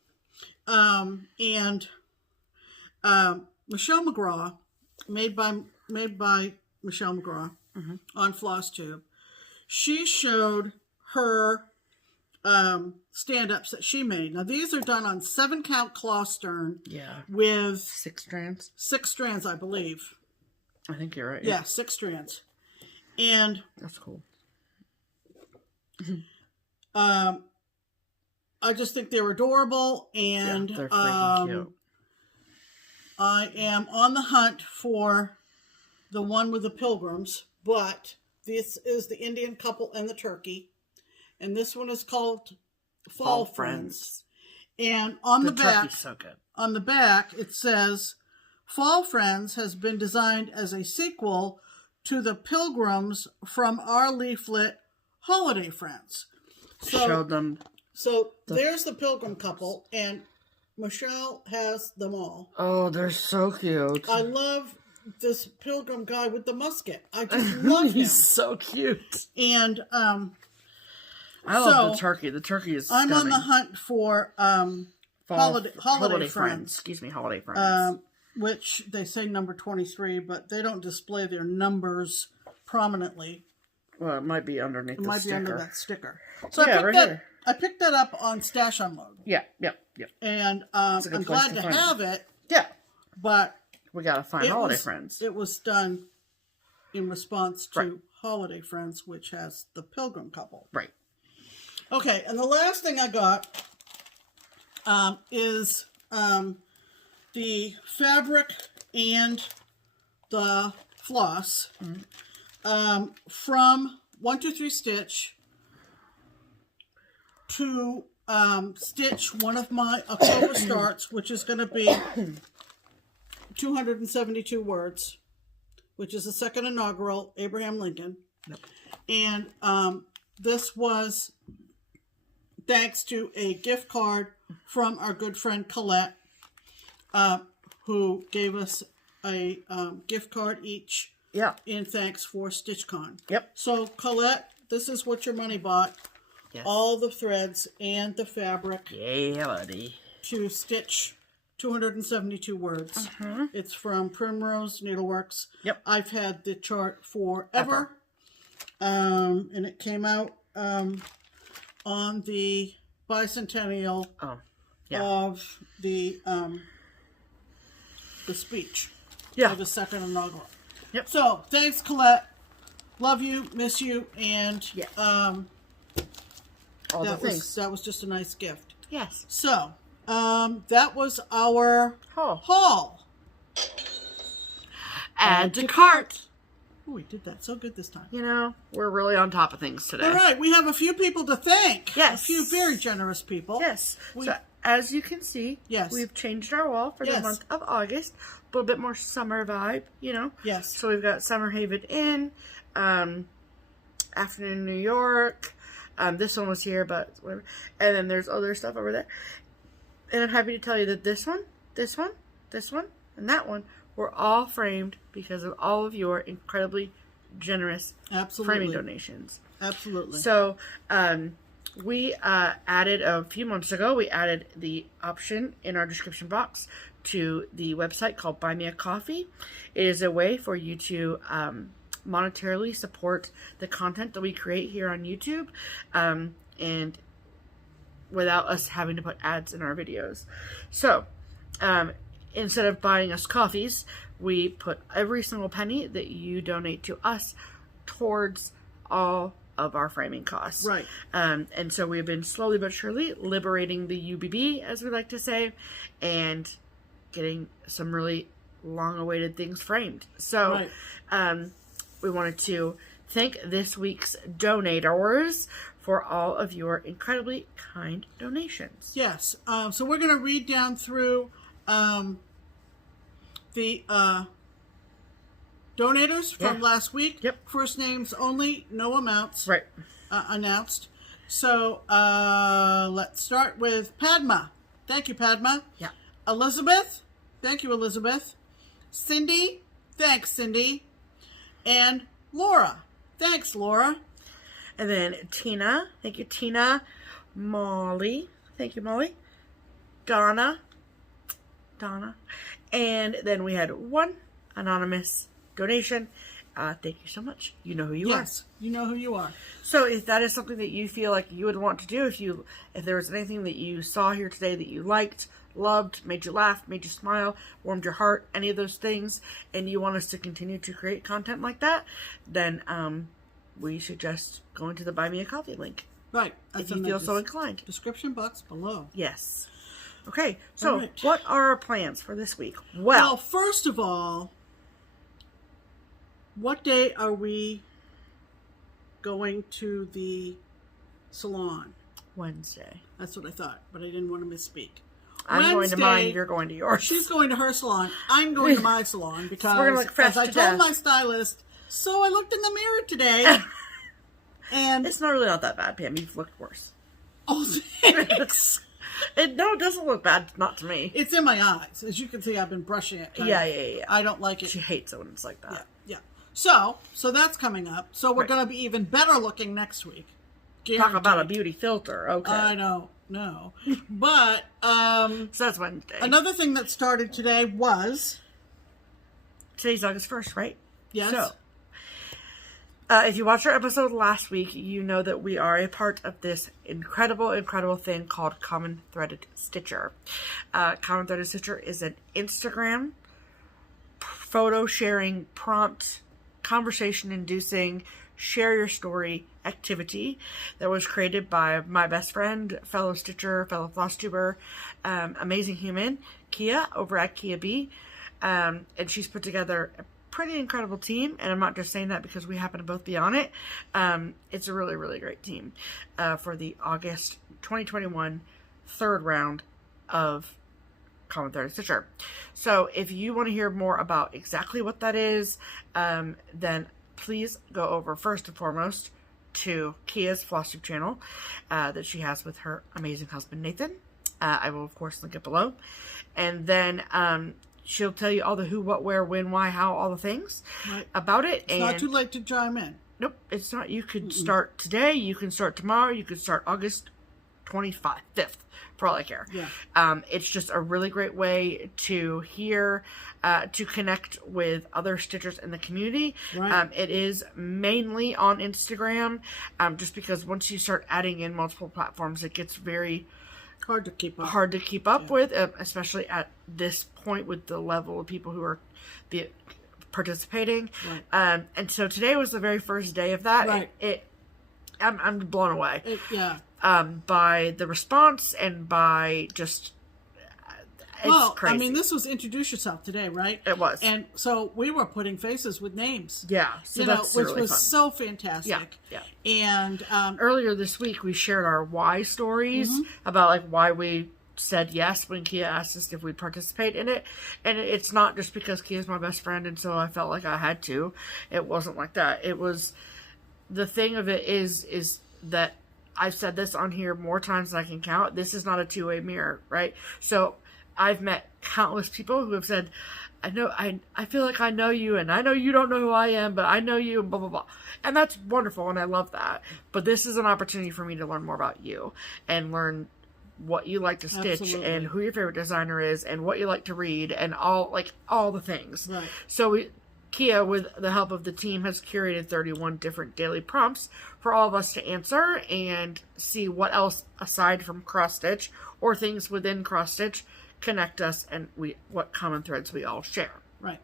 And Michelle McGraw, made by Michelle McGraw on FlossTube, she showed her stand-ups that she made. Now, these are done on 7-count claw stern. Yeah. With 6 strands. 6 strands, I believe. I think you're right. Yeah, 6 strands. And that's cool. I just think they're adorable, and they're freaking cute. I am on the hunt for the one with the pilgrims, but this is the Indian couple and the turkey. And this one is called Fall Friends. And on the back, so good. On the back, it says, Fall Friends has been designed as a sequel to the pilgrims from our leaflet, Holiday Friends. Showed them. So there's the pilgrim couple, and Michelle has them all. Oh, they're so cute. I love this pilgrim guy with the musket. I just love him. He's so cute. And I love the turkey. The turkey is stunning. I'm on the hunt for holiday friends. Excuse me, holiday friends. Which they say number 23, but they don't display their numbers prominently. Well, it might be underneath the sticker. It might be under that sticker. So yeah, here. I picked that up on Stash Unload. Yeah. And I'm glad to have it. Yeah. But we got to find holiday friends. It was done in response to Holiday Friends, which has the pilgrim couple. Right. Okay, and the last thing I got is the fabric and the floss from 123 Stitch to stitch one of my October starts, which is going to be 272 words, which is the second inaugural Abraham Lincoln. Yep. And this was thanks to a gift card from our good friend Colette, who gave us a gift card each. Yeah. In thanks for StitchCon. Yep. So Colette, this is what your money bought. Yes. All the threads and the fabric. Yeah, buddy. To stitch 272 words. It's from Primrose Needleworks. Yep. I've had the chart forever. And it came out on the bicentennial of the speech. Yeah. Of the second inaugural. Yep. So, thanks, Colette. Love you, miss you, and all the things. That was just a nice gift. Yes. So, that was our haul. Add to cart. Oh, we did that so good this time. You know, we're really on top of things today. All right, we have a few people to thank. Yes. A few very generous people. Yes. So, as you can see, we've changed our wall for the month of August. A little bit more summer vibe, you know? Yes. So we've got Summer Haven Inn, Afternoon New York. This one was here, but whatever. And then there's other stuff over there. And I'm happy to tell you that this one, and that one were all framed because of all of your incredibly generous framing donations. Absolutely. So, we added, a few months ago, we added the option in our description box to the website called Buy Me a Coffee. It is a way for you to monetarily support the content that we create here on YouTube, and without us having to put ads in our videos. So, instead of buying us coffees, we put every single penny that you donate to us towards all of our framing costs. Right. And so we've been slowly but surely liberating the UBB, as we like to say, and getting some really long-awaited things framed. So, we wanted to thank this week's donators for all of your incredibly kind donations. Yes. So we're going to read down through the donators from last week. Yep. First names only, no amounts. Right. Announced. So let's start with Padma. Thank you, Padma. Yeah. Elizabeth. Thank you, Elizabeth. Cindy. Thanks, Cindy. And Laura. Thanks, Laura. And then Tina. Thank you, Tina. Molly. Thank you, Molly. Donna. And then we had one anonymous donation. Thank you so much. You know who you are. Yes, you know who you are. So if that is something that you feel like you would want to do, if there was anything that you saw here today that you liked, loved, made you laugh, made you smile, warmed your heart, any of those things, and you want us to continue to create content like that, then we suggest going to the Buy Me a Coffee link. Right. If you feel so inclined. Description box below. Yes. Okay, so right. what are our plans for this week? Well, first of all, what day are we going to the salon? Wednesday. That's what I thought, but I didn't want to misspeak. I'm going to mine, you're going to yours. She's going to her salon. I'm going to my salon because, we're gonna look fresh as I to told death. my stylist, so I looked in the mirror today, and It's not that bad, Pam. You've looked worse. oh, thanks. It doesn't look bad, not to me. It's in my eyes. As you can see, I've been brushing it. Yeah. I don't like it. She hates it when it's like that. Yeah. So that's coming up. So we're going to be even better looking next week. Talk about a beauty filter. Okay. I don't know. But so that's Wednesday. another thing that started today was... Today's August 1st, right? Yes. So, if you watched our episode last week, you know that we are a part of this incredible thing called Common Threaded Stitcher. Common Threaded Stitcher is an Instagram photo sharing, prompt, conversation inducing, share your story activity that was created by my best friend, fellow stitcher, fellow FlossTuber, amazing human, Kia, over at Keabee. And she's put together a pretty incredible team, and I'm not just saying that because we happen to both be on it. It's a really great team for the August 2021 third round of Common Threaded Stitcher. So if you want to hear more about exactly what that is, then please go over first and foremost to Kia's FlossTube channel that she has with her amazing husband Nathan. I will of course link it below, and then she'll tell you all the who, what, where, when, why, how, all the things about it. It's not too late to chime in. Nope, it's not. You could start today, you can start tomorrow, you could start August 5th, for all I care. Yeah. It's just a really great way to hear, to connect with other stitchers in the community. Right. It is mainly on Instagram, just because once you start adding in multiple platforms, it gets very hard to keep up with, especially at this point with the level of people who are participating. Right. And so today was the very first day of that. Right. I'm blown away. Yeah. By the response and by just it's crazy. I mean, this was Introduce Yourself today, right? It was. And so we were putting faces with names. Yeah. So that's which really was fun. so fantastic. Yeah. And earlier this week we shared our why stories about like why we said yes when Kia asked us if we'd participate in it. And it's not just because Kia's my best friend and so I felt like I had to. It wasn't like that. It was, the thing of it is that I've said this on here more times than I can count. This is not a two-way mirror, right? So I've met countless people who have said, I feel like I know you, and I know you don't know who I am, but I know you, and blah, blah, blah. And that's wonderful, and I love that. But this is an opportunity for me to learn more about you and learn what you like to stitch. Absolutely. And who your favorite designer is and what you like to read and all the things. Right. So Kia, with the help of the team, has curated 31 different daily prompts for all of us to answer and see what else aside from cross stitch or things within cross stitch connect us and what common threads we all share. Right.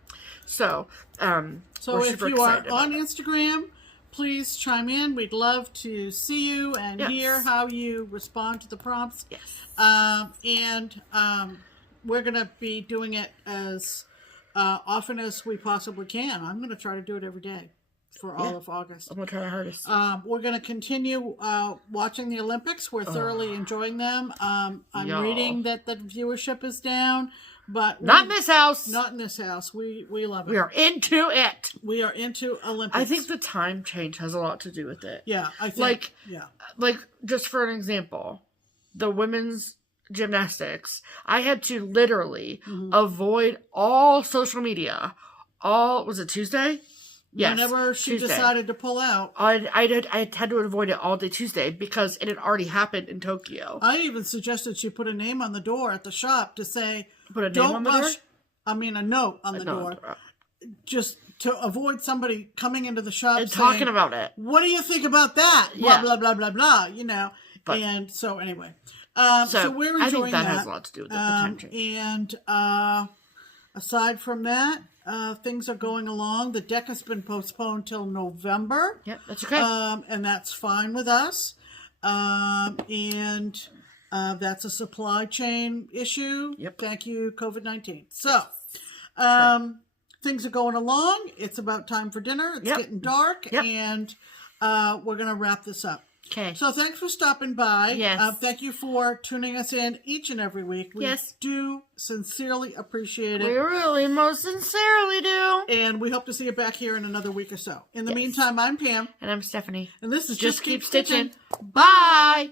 So, so if you are on Instagram, please chime in. We'd love to see you and hear how you respond to the prompts. Yes. And we're going to be doing it as often as we possibly can. I'm going to try to do it every day for all of August. I'm going to try my hardest. We're going to continue watching the Olympics. We're thoroughly enjoying them. I'm reading that the viewership is down, but not in this house. Not in this house. We love it. We are into it. We are into Olympics. I think the time change has a lot to do with it. Yeah, I think. Like just for an example, the women's gymnastics, I had to literally avoid all social media. Was it Tuesday? Yes. Whenever she decided to pull out. I had to avoid it all day Tuesday because it had already happened in Tokyo. I even suggested she put a name on the door at the shop to say, put a name on the door? I mean, a note on the door. Just to avoid somebody coming into the shop and saying, talking about it. What do you think about that? Blah, blah, blah, blah, blah, you know. But, and so anyway. So we're enjoying I think that that. has a lot to do with it, the time change. And aside from that, things are going along. The deck has been postponed till November. Yep, that's okay. And that's fine with us. And That's a supply chain issue. Yep. Thank you, COVID-19. So, things are going along. It's about time for dinner. It's getting dark, and we're going to wrap this up. Okay. So thanks for stopping by. Yes. Thank you for tuning us in each and every week. We do sincerely appreciate it. We really most sincerely do. And we hope to see you back here in another week or so. In the meantime, I'm Pam. And I'm Stephanie. And this is Just Keep Stitching. Bye.